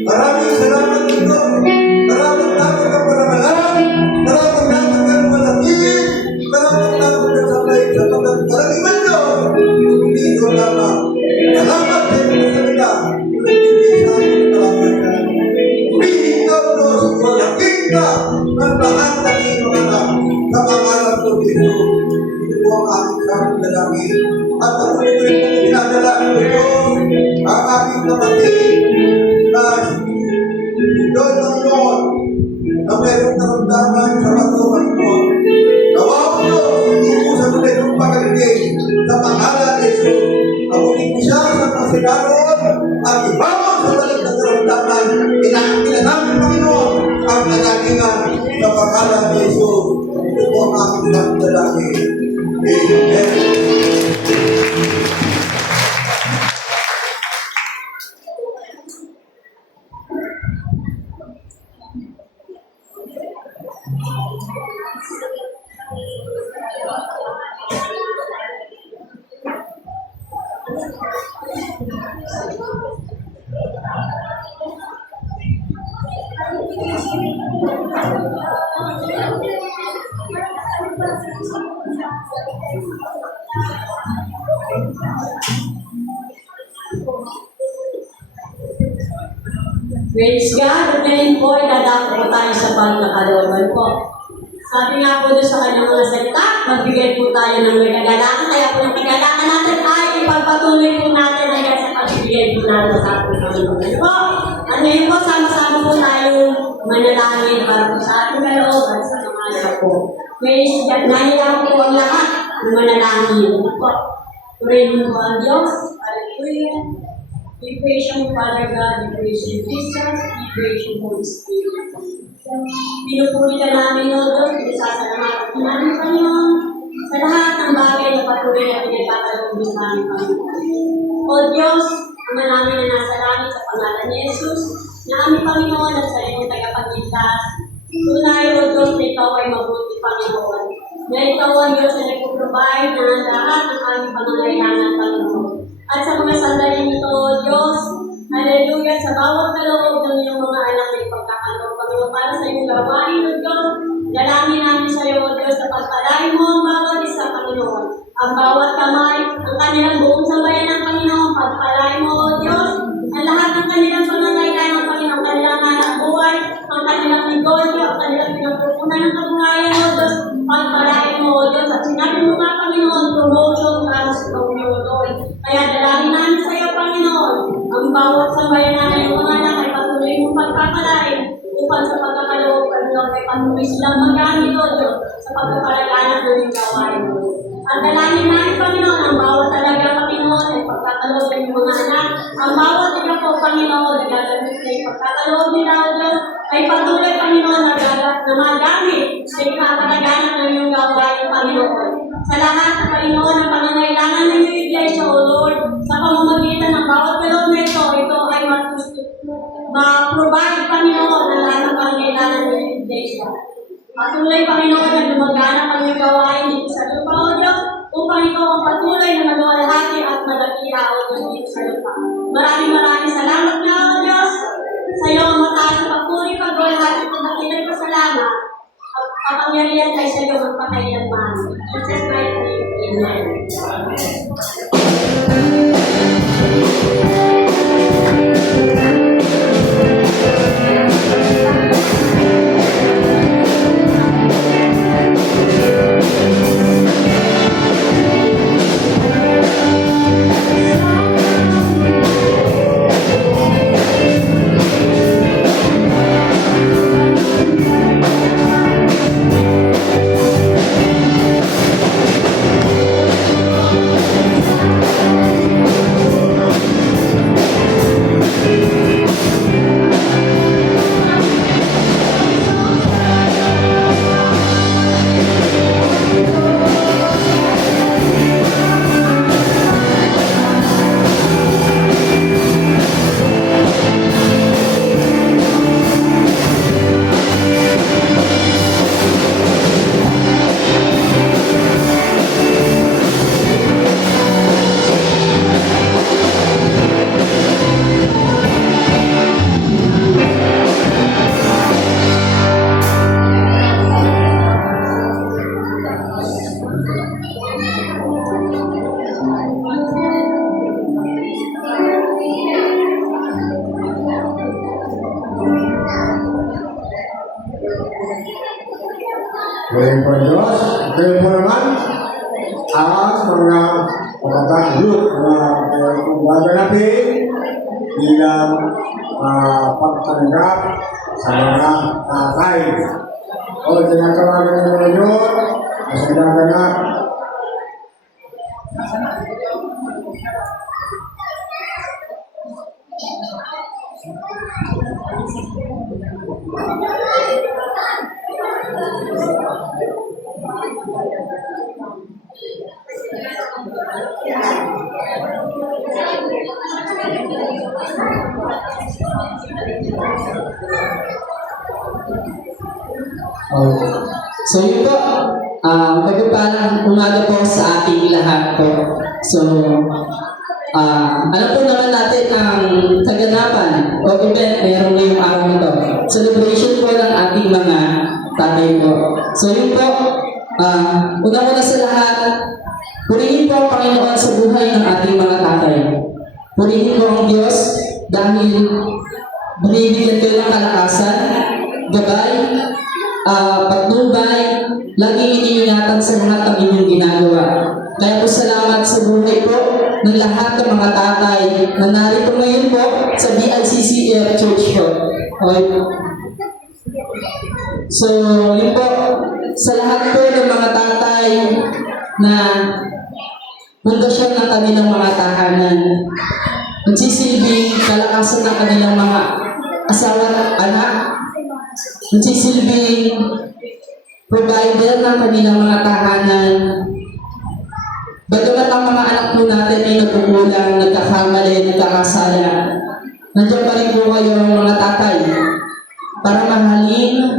Maraming namatid na doon ng Lord na mayroong naramdaman sa katawan mo. Nawawag Diyos, iuusan mo na itong pagaling sa pangalan ni Jesus. Abunin mo siya sa pasigaron at ibawag sa balik ng naramdaman. Inaangkin namin, Panginoon, ang kanagingan sa pangalan ni Jesus. Ito po ang aming pagdalangin. Amen. Praise God. Ngayon po, idadako po tayo sa pagkakalooban po. Sabi nga po doon sa kanyang mga salita, magbigay po tayo ng may kagalakan. Kaya po yung kagalakan natin ay ipagpatuloy po natin hanggang sa pagbigay po natin sa ating Panginoon. Ano po? At ngayon po, sama-sama po tayo manalangin para po sa ating kaloob at sa mga anak po. Praise God. Nahilang po ang lahat ng manalangin. Ano po? Purihin po ang Diyos. Hallelujah. We praise you, Father God, we praise you, Jesus, we praise you, Holy Spirit. Pinupuri ka namin, O Diyos, pinasasalamatan namin, Panginoon, sa lahat ng bagay na patuloy na pinagpapalumbos namin, Panginoon. O Diyos, Ama namin na nasa langit sa pangalan ni Jesus, na aming Panginoon at sa iyong tagapagligtas. Tunay, O Diyos, na ikaw ay mabuti, Panginoon. Na ikaw ang Diyos na nagpuprovide ng lahat ng aming pangangailangan, Panginoon. At sa mga sandaling ito, Diyos, hallelujah, sa bawat kaloob ng iyong mga anak na ipagkakaloob, Panginoon, para sa iyong gawain, O Diyos, dalangin namin sa iyo, O Diyos, na pagpalain mo ang bawat isa, Panginoon. Ang bawat kamay, ang kanilang buong sambayan ng Panginoon, pagpalain mo, O Diyos, ang lahat ng kanilang pangangailangan, Panginoon, ang kanilang hanap buhay, ang kanilang negosyo, ang kanilang pinagpupunan ng kabuhayan, O Diyos, pagpalain mo, O Diyos, at sinabi mo nga, Panginoon, promotion para sa iyong Lord. Kaya dalangin namin sa iyo, Panginoon, ang bawat sambayan na iyong mga anak ay patuloy mong pagpapalain upang sa pagkakaloob, Panginoon, ay patuloy silang magamit, O Diyos, sa pagkakalaganap ng iyong gawain mo. At dalangin namin, Panginoon, ang bawat talaga, Panginoon, ay pagkakaloob ng iyong mga anak, ang bawat ika po, Panginoon, na gagamit na iyong pagkakaloob nila, O Diyos, ay patuloy, Panginoon, na magamit sa ipapalaganap ng iyong gawain, Panginoon. Sa lahat ng Panginoon, ang pangangailangan ng iyong iglesia, O Lord, sa pamamagitan ng bawat kaloob na ito ay ma-provide, Panginoon, ang lahat ng pangangailangan ng iyong iglesia. Patuloy, Panginoon, na lumaganap ang iyong gawain dito sa lupa, O Diyos, upang ito ang patuloy na maluwalhati at madakila, O Diyos, dito sa lupa. Maraming salamat nga, O Diyos, sa iyo ang mataas na pagpuri, pagluwalhati, pagdakilan pa salamat. Kapangyarihan ay sa iyo magpakailanman. Jesus Christ, Amen. Ngayon po Diyos, ngayon po naman ang mga kapatid na gaganapin bilang pagtanggap sa mga tatay. O tinatawagan naman yun, sa gaganap. Okay. So yun po, magpapalang umaga po sa ating lahat po. So, alam po naman natin ang kaganapan o event meron ngayong araw nito. Celebration po ng ating mga tatay po. So yun po, una-una sa lahat, purihin po ang Panginoon sa buhay ng ating mga tatay. Purihin po ang Diyos dahil binibigyan kayo ng kalakasan, gabay, patnubay, laging iniingatan sa lahat ng inyong ginagawa. Kaya po salamat sa buhay po ng lahat ng mga tatay na narito ngayon po sa BICCF Church po. Okay. So, yun po, sa lahat po ng mga tatay na pundasyon ng kanilang mga tahanan, nagsisilbing kalakasan ng kanilang mga asawa at anak, nagsisilbing provider ng kanilang mga tahanan. Bagamat ang mga anak po natin ay nagkukulang, nagkakamali, nagkakasala, nandiyan pa rin po kayo mga tatay para mahalin,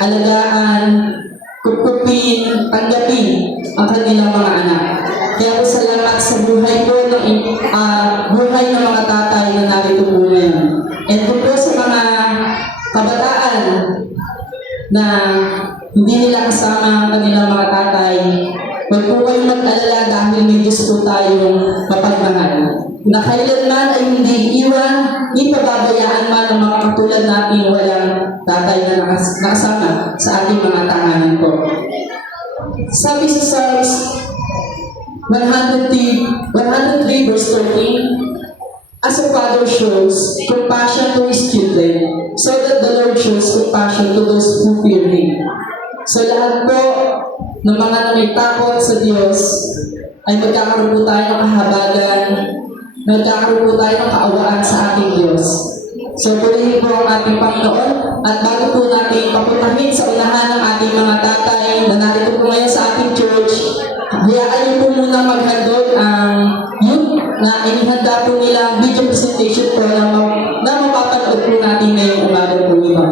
alagaan, kukupin, tanggapin ang kanilang mga anak. Kaya po salamat sa buhay po ng buhay ng mga tatay na narito po ngayon. And po sa mga kabataan na hindi nila kasama ang kanilang mga tatay, huwag po kayong mag-alala dahil may Diyos po tayong mapagmahal. Na kailanman ay hindi iwan, hindi pababayaan man ang mga katulad natin walang tatay na nakasama sa ating mga tahanan po. Sabi sa Psalms 103 verse 13, as a father shows compassion to his children, so that the Lord shows compassion to those who fear Him. So lahat po ng mga namitakot sa Diyos ay magkakaroon po tayo ng kahabagan, magkakaroon po tayo ng kaawaan sa ating Diyos. So purihin po ang ating Panginoon at bago po natin papuntahin sa unahan ng ating mga tatay na narito po ngayon sa ating church, hayaan niyo po muna maghandog ang youth na inihanda po nila video presentation po na mapapanood po natin ngayong umaga po nito.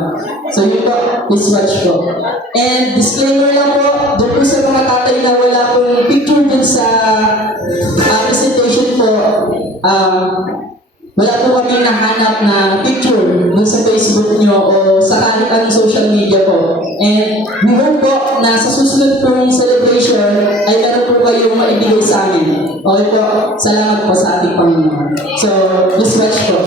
So yun po, please watch po. And disclaimer lang po, doon po sa mga tatay na wala pong picture dun sa presentation po, wala po kami nahanap na picture dun sa Facebook nyo o sa kahit anong social media po. And we hope po na sa susunod pong celebration ay meron po kayong maibigay sa amin. Okay po, salamat po sa ating Panginoon. So, please watch po.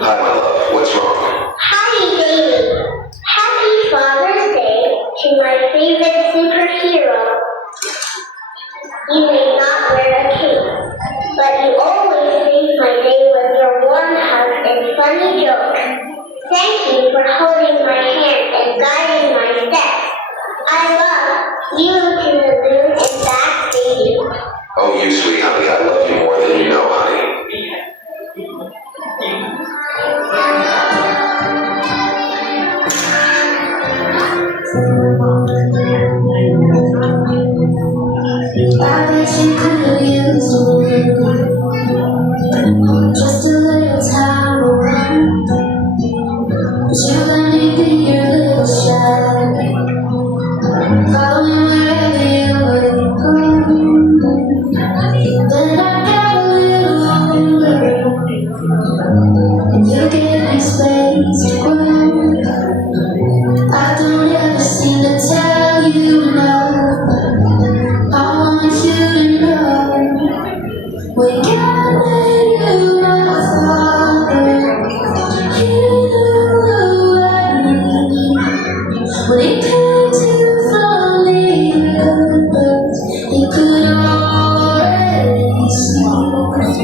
Hi, my love. What's wrong? Happy baby. Happy Father's Day to my favorite superhero. You may not wear a cape, but you always make my day with your warm hug and funny jokes. Thank you for holding my hand and guiding my steps. I love you to the moon and back, baby. Oh, you sweet honey. I love you more than you know, honey. I bet you could use just a little time around. But you're letting me be your little shadow, following wherever you go. Then I got a little older, and you give me space to grow. I don't ever seem to When it came to falling, they could already see that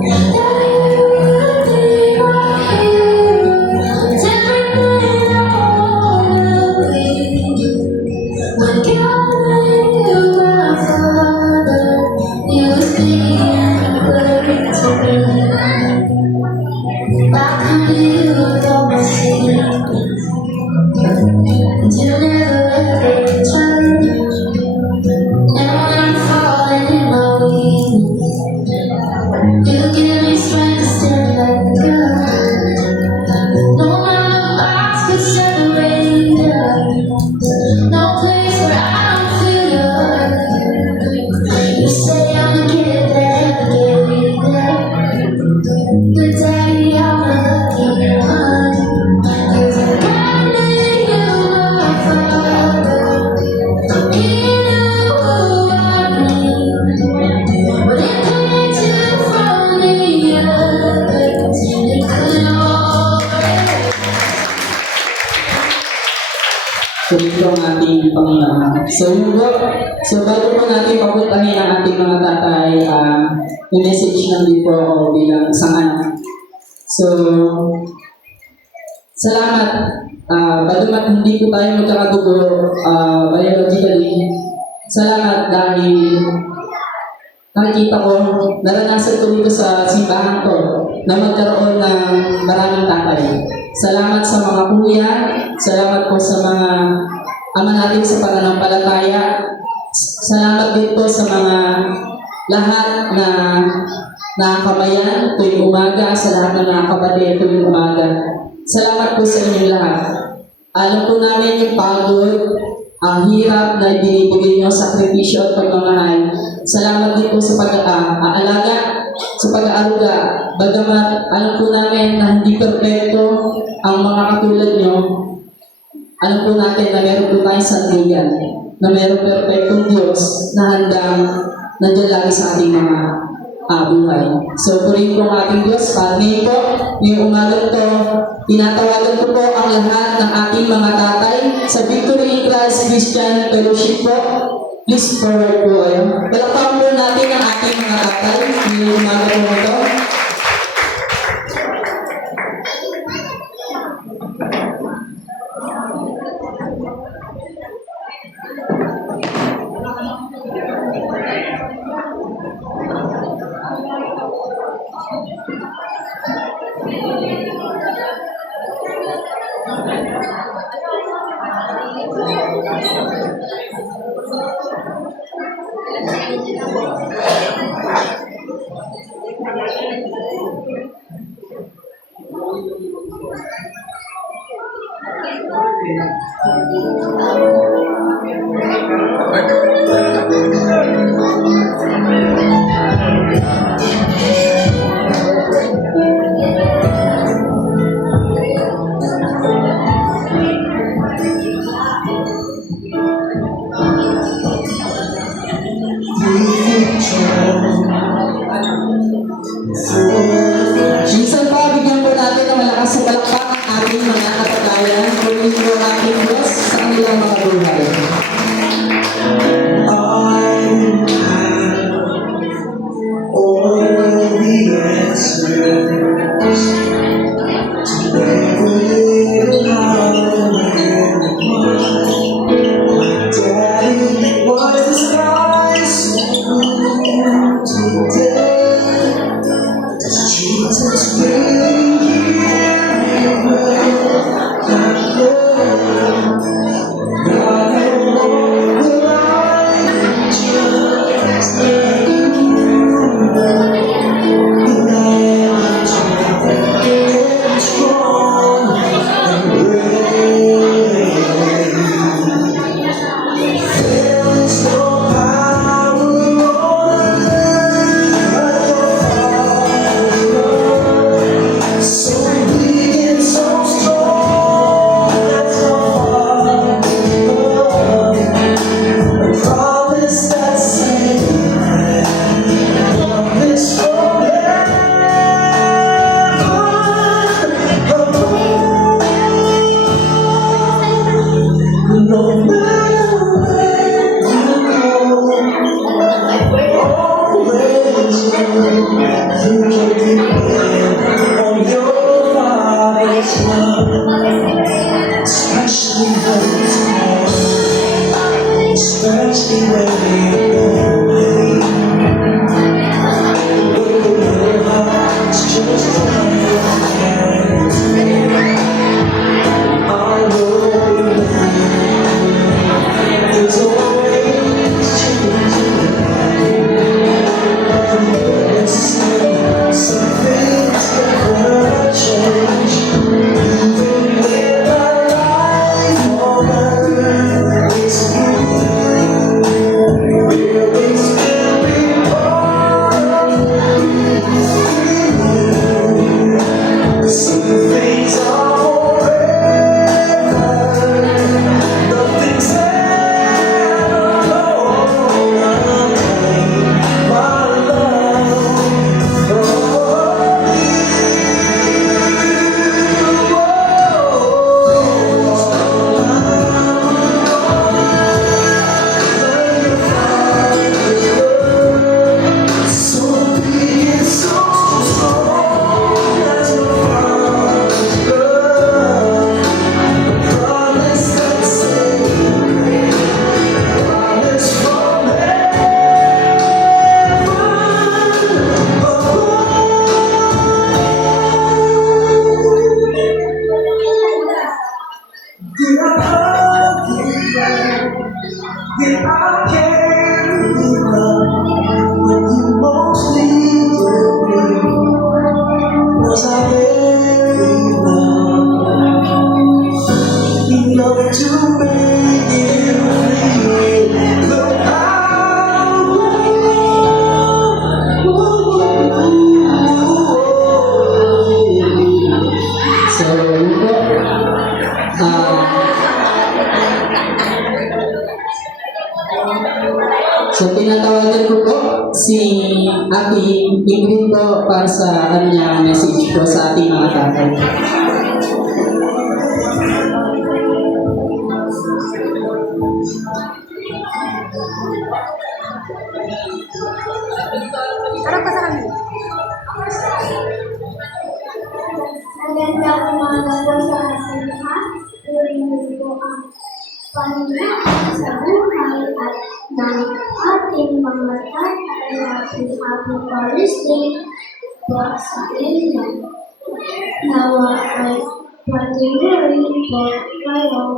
you would be my hero. It's everything I wanna be. When God made you my father, you was being good to me. How come you don't see? And you never let me change. And when I'm falling in my weakness, you give me strength to stand like God. No matter what could separate us, no place where I don't feel your hurt. You say I'm the gift that heaven gave me there. But daddy, I'm a lucky one. 'Cause I made you my father. He knew who I need. When it came to falling others, it could already. So ito ang ating Panginoon. So bago po natin papuntahin ang ating mga tatay, yung message lang din po ako bilang isang anak. So, salamat. Bagamat hindi po tayo magkakadugo biologically, salamat dahil nakikita ko, naranasan ko dito sa simbahan ko na magkaroon ng maraming tatay. Salamat sa mga kuya, salamat po sa mga ama natin sa pananampalataya, salamat din po sa mga lahat na nakakamayan tuwing umaga, sa lahat ng mga kapatid tuwing umaga. Salamat po sa inyong lahat. Alam po namin yung pagod, ang hirap na ibinibigay nyo, sakripisyo at pagmamahal. Salamat din po sa pag-aalaga, sa pag-aaruga. Bagamat alam po namin na hindi perfecto ang mga katulad nyo, alam po natin na meron po tayong sandigan, na meron perfectong Diyos na handang nandiyan lagi sa ating mga buhay. So, purihin po ang ating Diyos. Ngayon po, ngayong umaga to, tinatawagan ko po ang lahat ng ating mga tatay sa Victory in Christ Christian Fellowship po. Please forward po kayo. Palakpakan po natin ang ating mga tatay ngayong umaga po ito. No matter where you go, always know you can depend on your Father's love, especially when it's hard, especially when you're lonely. Look at your heart's just like your hands. I know you there's always changing. Listen, some things never change. Even when my life over, it's you. Will still be part of you. Some things are forever. Nothing's ever gonna take my love from you. So big and so strong as your Father's love. Promise that's sacred, promise from heaven above. Did I hug you back? Did I carry you up when you most needed me? Was I very loved? Enough to make you feel the power. So, yun po. So, tinatawagan ko po si Ate Ingrid po para sa message po sa ating mga tatay. Magandang umaga po sa ating lahat. Tuloy po ang Panginoon sa buhay at ng ating mga tatay natin. Happy Father's Day po sa inyo. Nawa ay patuloy po kayong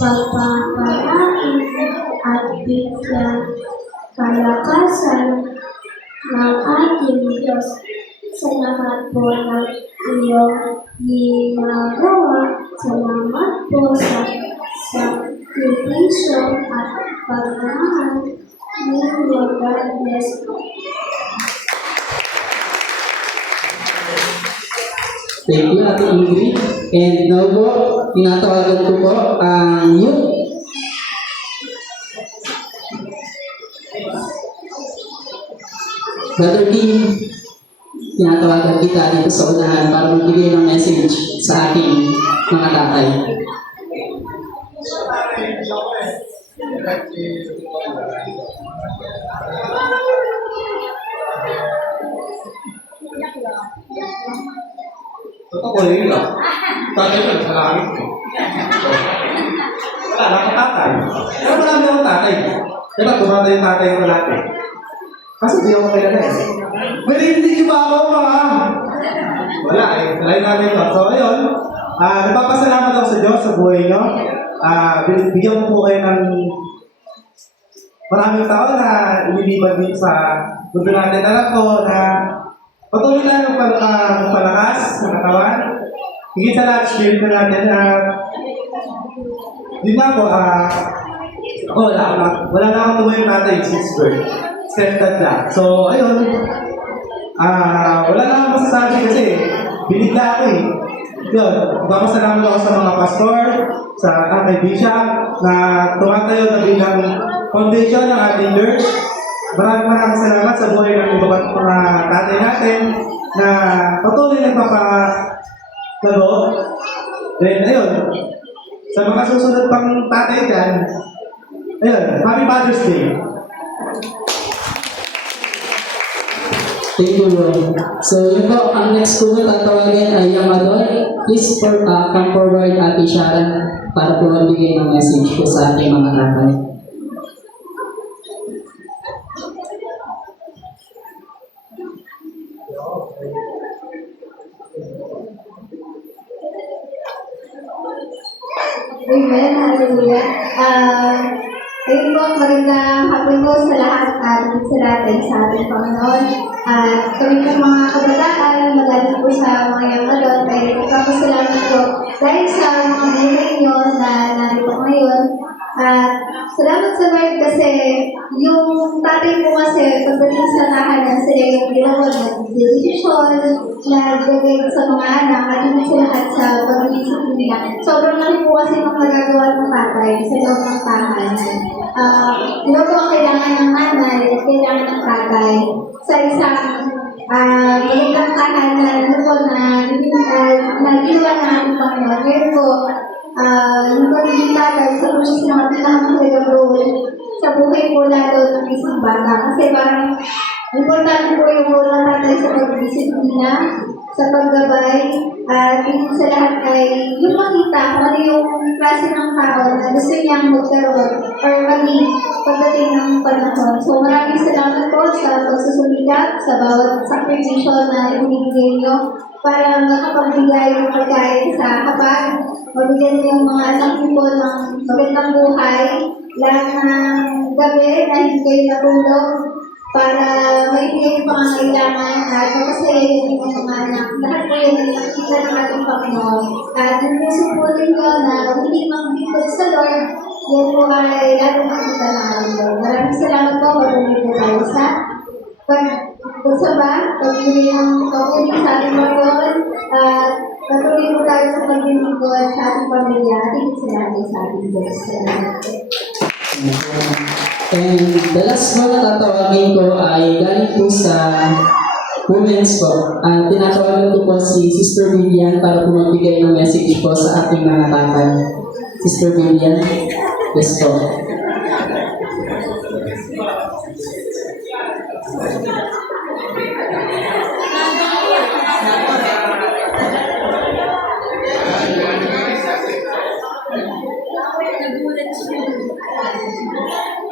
pagpapalaki at bigyan kalakasan ng ating Diyos sa lahat po ng iyong ginagawa. Salamat po sa sakripisyo at pagmamahal ninyo. God bless po. Thank you, Ate Ingrid. And now po, tinatawagan ko po ang youth. Brother Dean, tinatawagan kita dito sa unahan para magbigay ng message sa ating mga tatay. Totoo yun lang. Tatay ko, sa langit ko. Wala lang akong tatay. Pero marami akong tatay. Diba, tumatay yung tatay ko natin. Kasi di ako kaya eh. Marindig ba ako mga? Wala eh. Talay namin ito. So, ayun. Nagpapasalamat ako sa Diyos sa buhay nyo. Bigyan ko po kayo ng maraming taon na iniliban din sa mundo natin. Alam ko na patuloy lang ang palakas sa katawan. Higit sa lahat, spirit na natin. Yun nga po, wala na akong tumayo natin yung 6th birth. Skeleton lang. So, ayun. Wala na akong masasabi kasi binigla ako eh. Yun, magpapasalamat ako sa mga pastor, sa Tatay Bishop, na tumatayo na bilang foundation ng ating church. Maraming salamat sa buhay ng iba pang mga tatay natin na patuloy nagpapalaro. Then, ayun, Sa mga susunod pang tatay dyan, ayun, Happy Father's Day. Thank you, bro. So, yun po, ang next ko na tatawagin ay yung please come forward, Ate Sharon, para po magbigay ng message po sa ating mga tatay. Amen, hallelujah. Ayun po, magandang hapon po sa lahat at sa natin sa ating Panginoon. Kami po mga kabataan, magaling po sa mga young adult, ay nagpapasalamat po dahil sa mga buhay nyo na narito ngayon. Salamat sa Lord kasi yung tatay po kasi pagdating sa tahanan sila yung ginawa ng decision na gagawin sa mga anak at hindi sa lahat sa pag-iisip nila. Sobrang laki po kasi ng nagagawa ng tatay sa loob ng tahanan. Diba po ang kailangan ng nanay at kailangan ng tatay sa isang magandang tahanan po na ginawa ng ating Panginoon. Ngayon po, yung pagiging tatay sa proses ng pinakamahalagang role sa buhay po lalo ng isang bata. Kasi parang importante po yung role ng tatay sa pag-disiplina, sa paggabay, at yung sa lahat ay yung makita kung ano yung klase ng tao na gusto niyang magkaroon or maging pagdating ng panahon. So maraming salamat po sa pagsusumikap, sa bawat sakripisyo na ibinigay niyo para makapagbigay ng pagkain sa kapag, mabigyan niyo yung mga anak niyo po ng magandang buhay, lahat ng gabi na hindi kayo natulog, para maibigay yung pangangailangan at mapasayayin yung mga anak. Lahat po yan ay nakikita ng ating Panginoon. At yung puso po ninyo na hindi magbigod sa Lord, yan po ay lalong makita ng ating Lord. Maraming salamat po, patuloy po tayo sa pagsaba, pag-ibig ng pag-ibig sa ating Panginoon, at patuloy po tayo sa paglilingkod sa ating pamilya at higit sa lahat sa ating Diyos. Salamat po. And the last mo na tatawagin ko ay galing po sa women's po. Tinatawagan ko po si Sister Vivian para po magbigay ng message po sa ating mga tatay. Sister Vivian, yes po.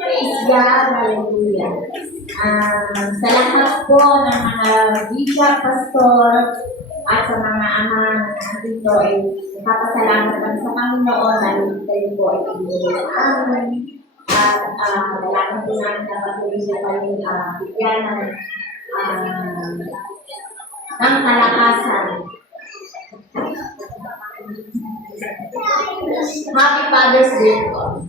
Praise God, hallelujah. Sa lahat po ng mga bishop, pastor, at sa mga ama na dito ay napapasalamat kami sa Panginoon dahil kayo po ay ibigay sa amin. At kailangan po namin na patuloy siya kayo bigyan ng kalakasan. Happy Father's Day po.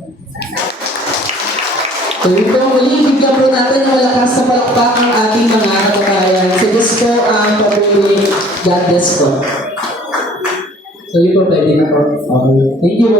So yun po, muli, bigyan po natin ng malakas sa palakpak ang ating mga kapatayan. Si Diyos po ang patuloy, God bless po. So yun po, pwede na po. Okay. Thank you.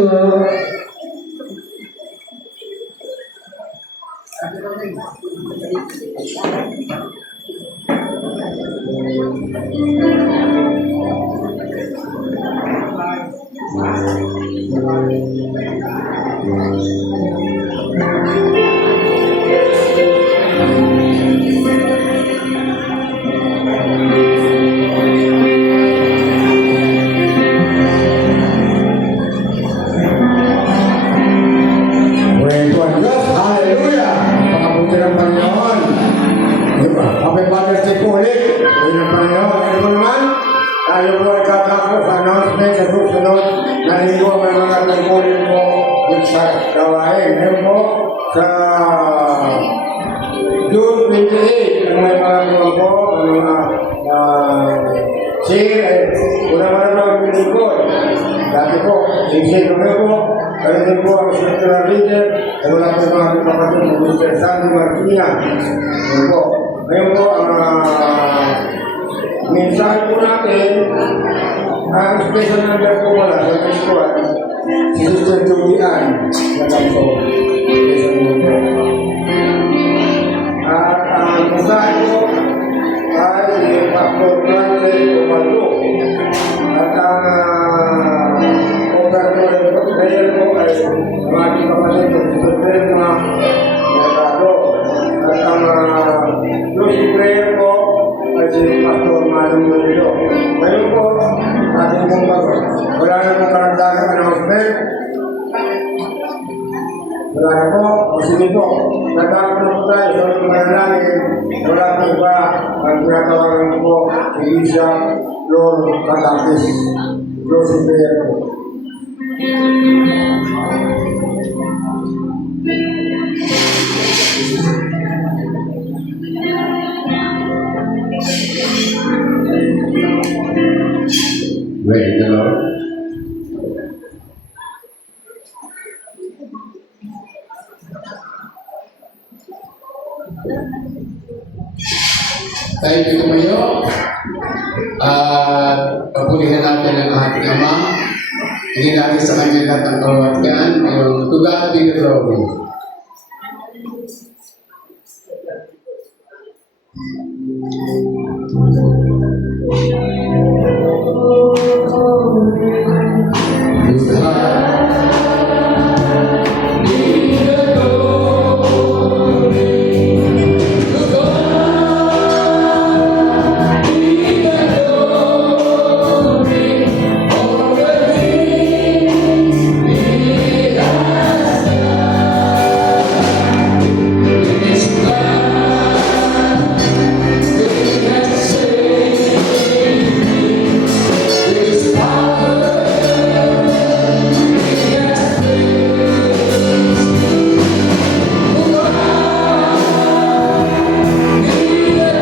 Hallelujah! Pakabuti ng Panginoon. Diba? Happy Father's Day po ulit. Pakabuti ng Panginoon. Ano po naman? Tayo po ay kakako sa announcement sa susunod na linggo may mga tungkulin po sa gawain. Ngayon po sa June 28, ang may mga po, ang mga share, una man ang pinigod. Dati po, singsing kami po. Kaya din po ang structural leader, at wala po mga kapatid ng Mr. Sandy Marquina. Ngayon po. Ngayon po, mensahe po natin, ang special number po wala sa Facebook, si Sister Julian, na po, special number. At ang mensahe po ay si Pastor Francis Umalu. At ang operator ang ating kapatid na si Suprema Mercado. At ang closing prayer po ay si Pastor Manong Murillo. Ngayon po, ating pong wala na pong karagdagang announcement. Wala na po, o sige po, natapos na po tayo sa mga manalangin. Wala po ba ang tinatawagan po si Lisa Lord Katakis. Closing prayer po. Praise the Lord. Tayo tumayo at papulihan natin ang ating Ama. Hindi natin sa kanya lahat ang kawagan. Yung to God be the glory. To God be the glory. To God be the glory. All the things He has done. In His blood He has saved me. With His power He has raised me. To God be the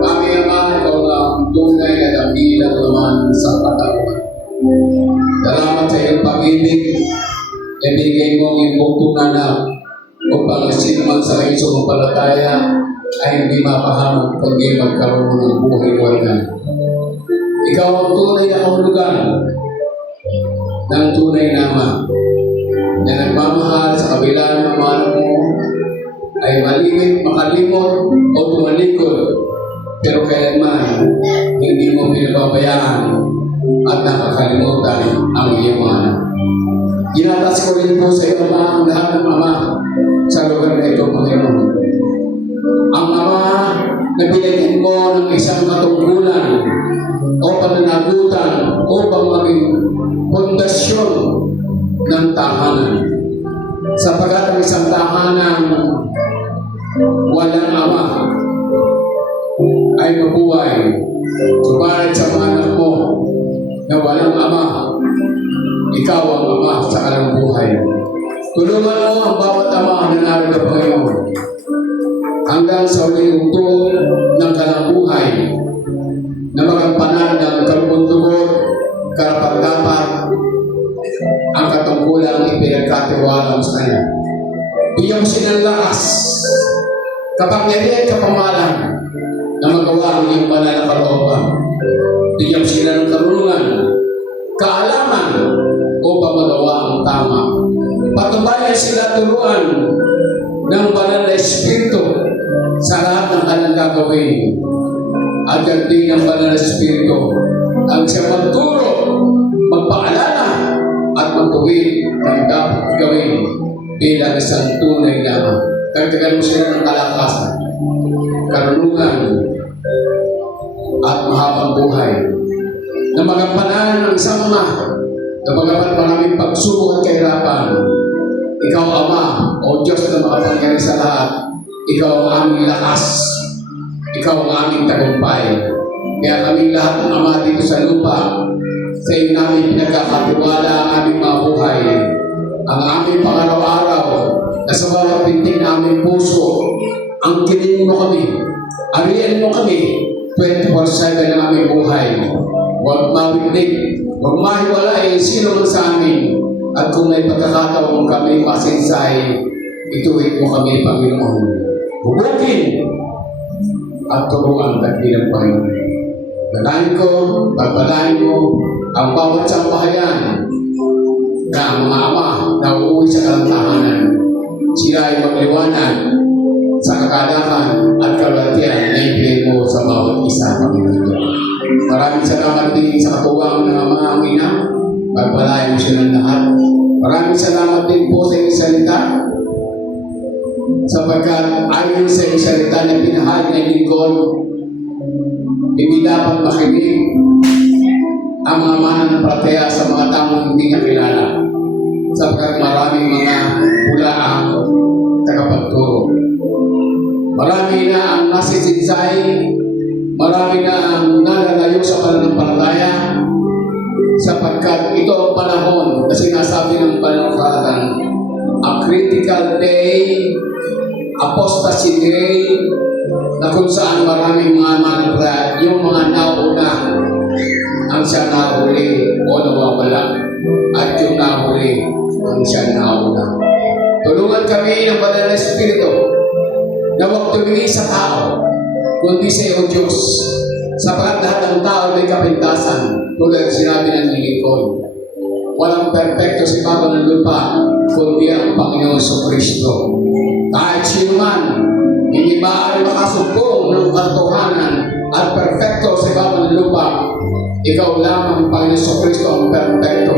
Aming Ama, ikaw ang tunay na dakilang naman sa katawan. Salamat sa iyong pag-ibig. Ibigay mo ang iyong buktong anak upang sino man sa iyong sumampalataya ay hindi mapahamak kundi magkaroon ng buhay walang. Ikaw ang tunay na kahulugan ng tunay na Ama na nagmamahal sa kabila ng mga anak mo ay malimit, makalimot o tumalikod, pero kailanman hindi mo pinababayaan at nakakalimutan ang iyong mga anak. Ginatas ko rin po sa iyo, Ama, ang lahat ng ama sa lugar na ito, Panginoon. Ang Ama na binigyan mo ng isang katungkulan o pananagutan upang maging pundasyon ng tahanan. Sapagat ang isang tahanan walang ama ay mabuhay. Subalit sa mga anak mo na walang ama, ikaw ang ama sa kalang buhay. Tulungan mo ang bawat ama na narito, Panginoon, hanggang sa huling ugtong ng kalang buhay na magampanan ng kalubog-tugod, karapat-dapat ang katungkulang ipinagkatiwala mo sa Kanya. Bigyan mo siya ng lakas, kapangyarihan at kapamalan na magawa ang iyong banal na kalooban. Bigyan mo sila ng karunungan, kaalaman upang magawa ang tama. Patubayan sila turuan ng banal na Espiritu sa lahat ng kanilang gagawin. At din ng banal na Espiritu ang siya magturo, magpaalala at magtuwid ng dapat gawin bilang isang tunay na. Dagdagan mo sila ng kalakasan, karunungan, at mahabang buhay. Na magampanan ang isang ama, na magapan maraming pagsubok at kahirapan. Ikaw, Ama, o Diyos na makapangyari sa lahat, ikaw ang aming lakas, ikaw ang aming tagumpay. Kaya kaming lahat ng Ama dito sa lupa, sa iyo namin pinagkakatiwala ang aming mga buhay, ang aming pangaraw-araw, na sa bawat pinting na aming puso, ang kiling mo kami, ariyan mo kami, 24/7 ang aming buhay. Huwag mawiglig, huwag mahiwalay sino man sa amin, at kung may pagkakataon kami masinsay, ituwid mo kami, Panginoon. Hubukin at turuan dakilang Panginoon. Dalahin ko, pagpalain mo ang bawat sambahayan na ang mga ama na uuwi sa kalantahanan. Sila ay magliwanag sa kagalakan at kalatian na ibigay mo sa bawat isa, Panginoon. Maraming salamat din sa katuwang ng mga ina. Pagpalain mo silang lahat. Maraming salamat din po sa iyong salita, sapagkat ayon sa iyong salita na pinahal ng lingkod, hindi dapat makinig ang mga mananampalataya sa mga taong hindi niya kilala, sapagkat maraming mga bulaang tagapagturo. Marami na ang nasisinsay, marami na ang nalalayo sa pananampalataya, sapagkat ito ang panahon na sinasabi ng pananampalataya, a critical day, apostasy day, na kung saan maraming mga mananampalataya, yung mga nauna ang siya nahuli o nawawala, at yung nahuli ang siya nauna. Tulungan kami ng Banal na Espiritu na huwag tumingin sa tao, kundi sa iyo, Diyos, sapagkat lahat ng tao may kapintasan, tulad sinabi ng lingkod. Walang perpekto sa baba ng lupa, kundi ang Panginoon Kristo. Kahit sino man, hindi maaari makasumpong ng katotohanan at perpekto sa baba ng lupa. Ikaw lamang, Panginoon Kristo, ang perpekto.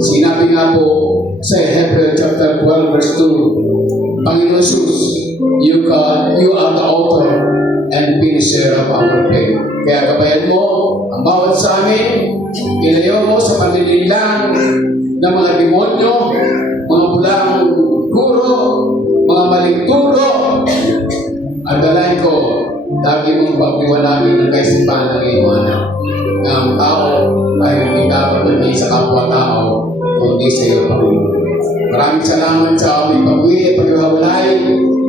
Sinabi nga po sa Hebrews chapter 12 verse 2, Panginoon Jesus, you are the author and finisher of our faith. Kaya gabayan mo ang bawat sa amin, ilayo mo sa panlililang ng mga demonyo, mga bulang guro, mga maling turo, at dalay ko, lagi mong pagdiwalagin ng kaisipan ng iyong anak, na ang tao ay hindi dapat maging sa kapwa-tao, kundi sa iyo, Panginoon. Maraming salamat sa aming pag-uwi at pag-iwawalay.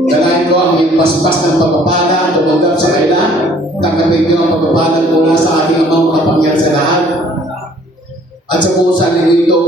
Dalahin ko ang iyong paspas ng pagpapala, tumanggap sa kailan. Tanggapin niyo ang pagpapala mula sa ating amang makapangyari sa lahat. At sa buong salin ito,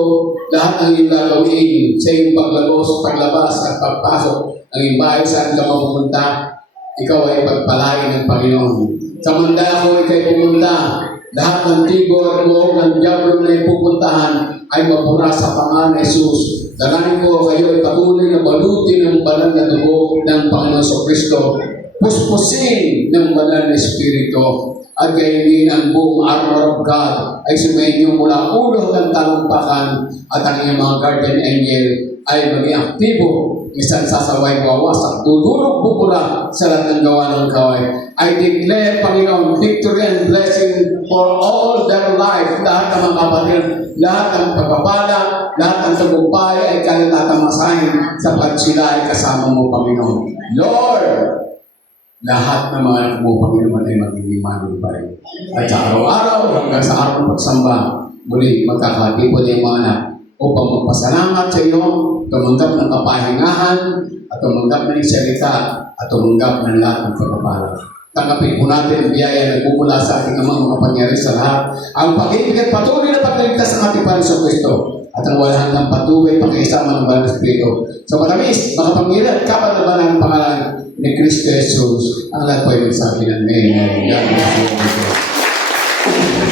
lahat ng iyong gagawin sa iyong paglabos, paglabas at pagpasok ng iyong bahay saan ka mapupunta, ikaw ay pagpalain ng Panginoon. Samanda ko ikay pumunta, lahat ng tibor mo ng diablo na ipupuntahan ay mapura sa pangalan ni Jesus. Dalahin ko kayo ay patuloy na balutin ng banal na dugo ng Panginoon Kristo. Puspusin ng banal na Espiritu. At gayon ang buong armor of God ay sumainyo mula ulo hanggang talumpakan, at ang iyong mga guardian angel ay maging aktibo. Isang sasaway wawasak, dudurog bubura sa lahat ng gawa ng kaway. I declare, Panginoon, victory and blessing for all their life. Lahat ng mga kapatid, lahat ng pagpapala, lahat ng tagumpay ay kanitatamasahin sapat sila ay kasama mo, Panginoon. Lord, lahat ng mga anak mo, Panginoon, ay magiging manumpay. At sa araw-araw, hanggang sa araw ng pagsamba, muli magkakatipon yung mga anak upang magpasalamat sa iyo, tumanggap ng kapahingahan, at tumanggap ng salita, at tumanggap ng lahat ng pagpapala. Tanggapin po natin ang biyaya na nagmumula sa ating amang makapangyari sa lahat. Ang pag-ibig at patuloy na pagligtas ng ating Panginoon Kristo, at ang walahan ng patuloy pakisama ng Banal na Espiritu. Sa matamis, makapangyari at kapanabalan ng pangalan ni Kristo Jesus, ang lahat po ay magsabi ng Amen. God bless you.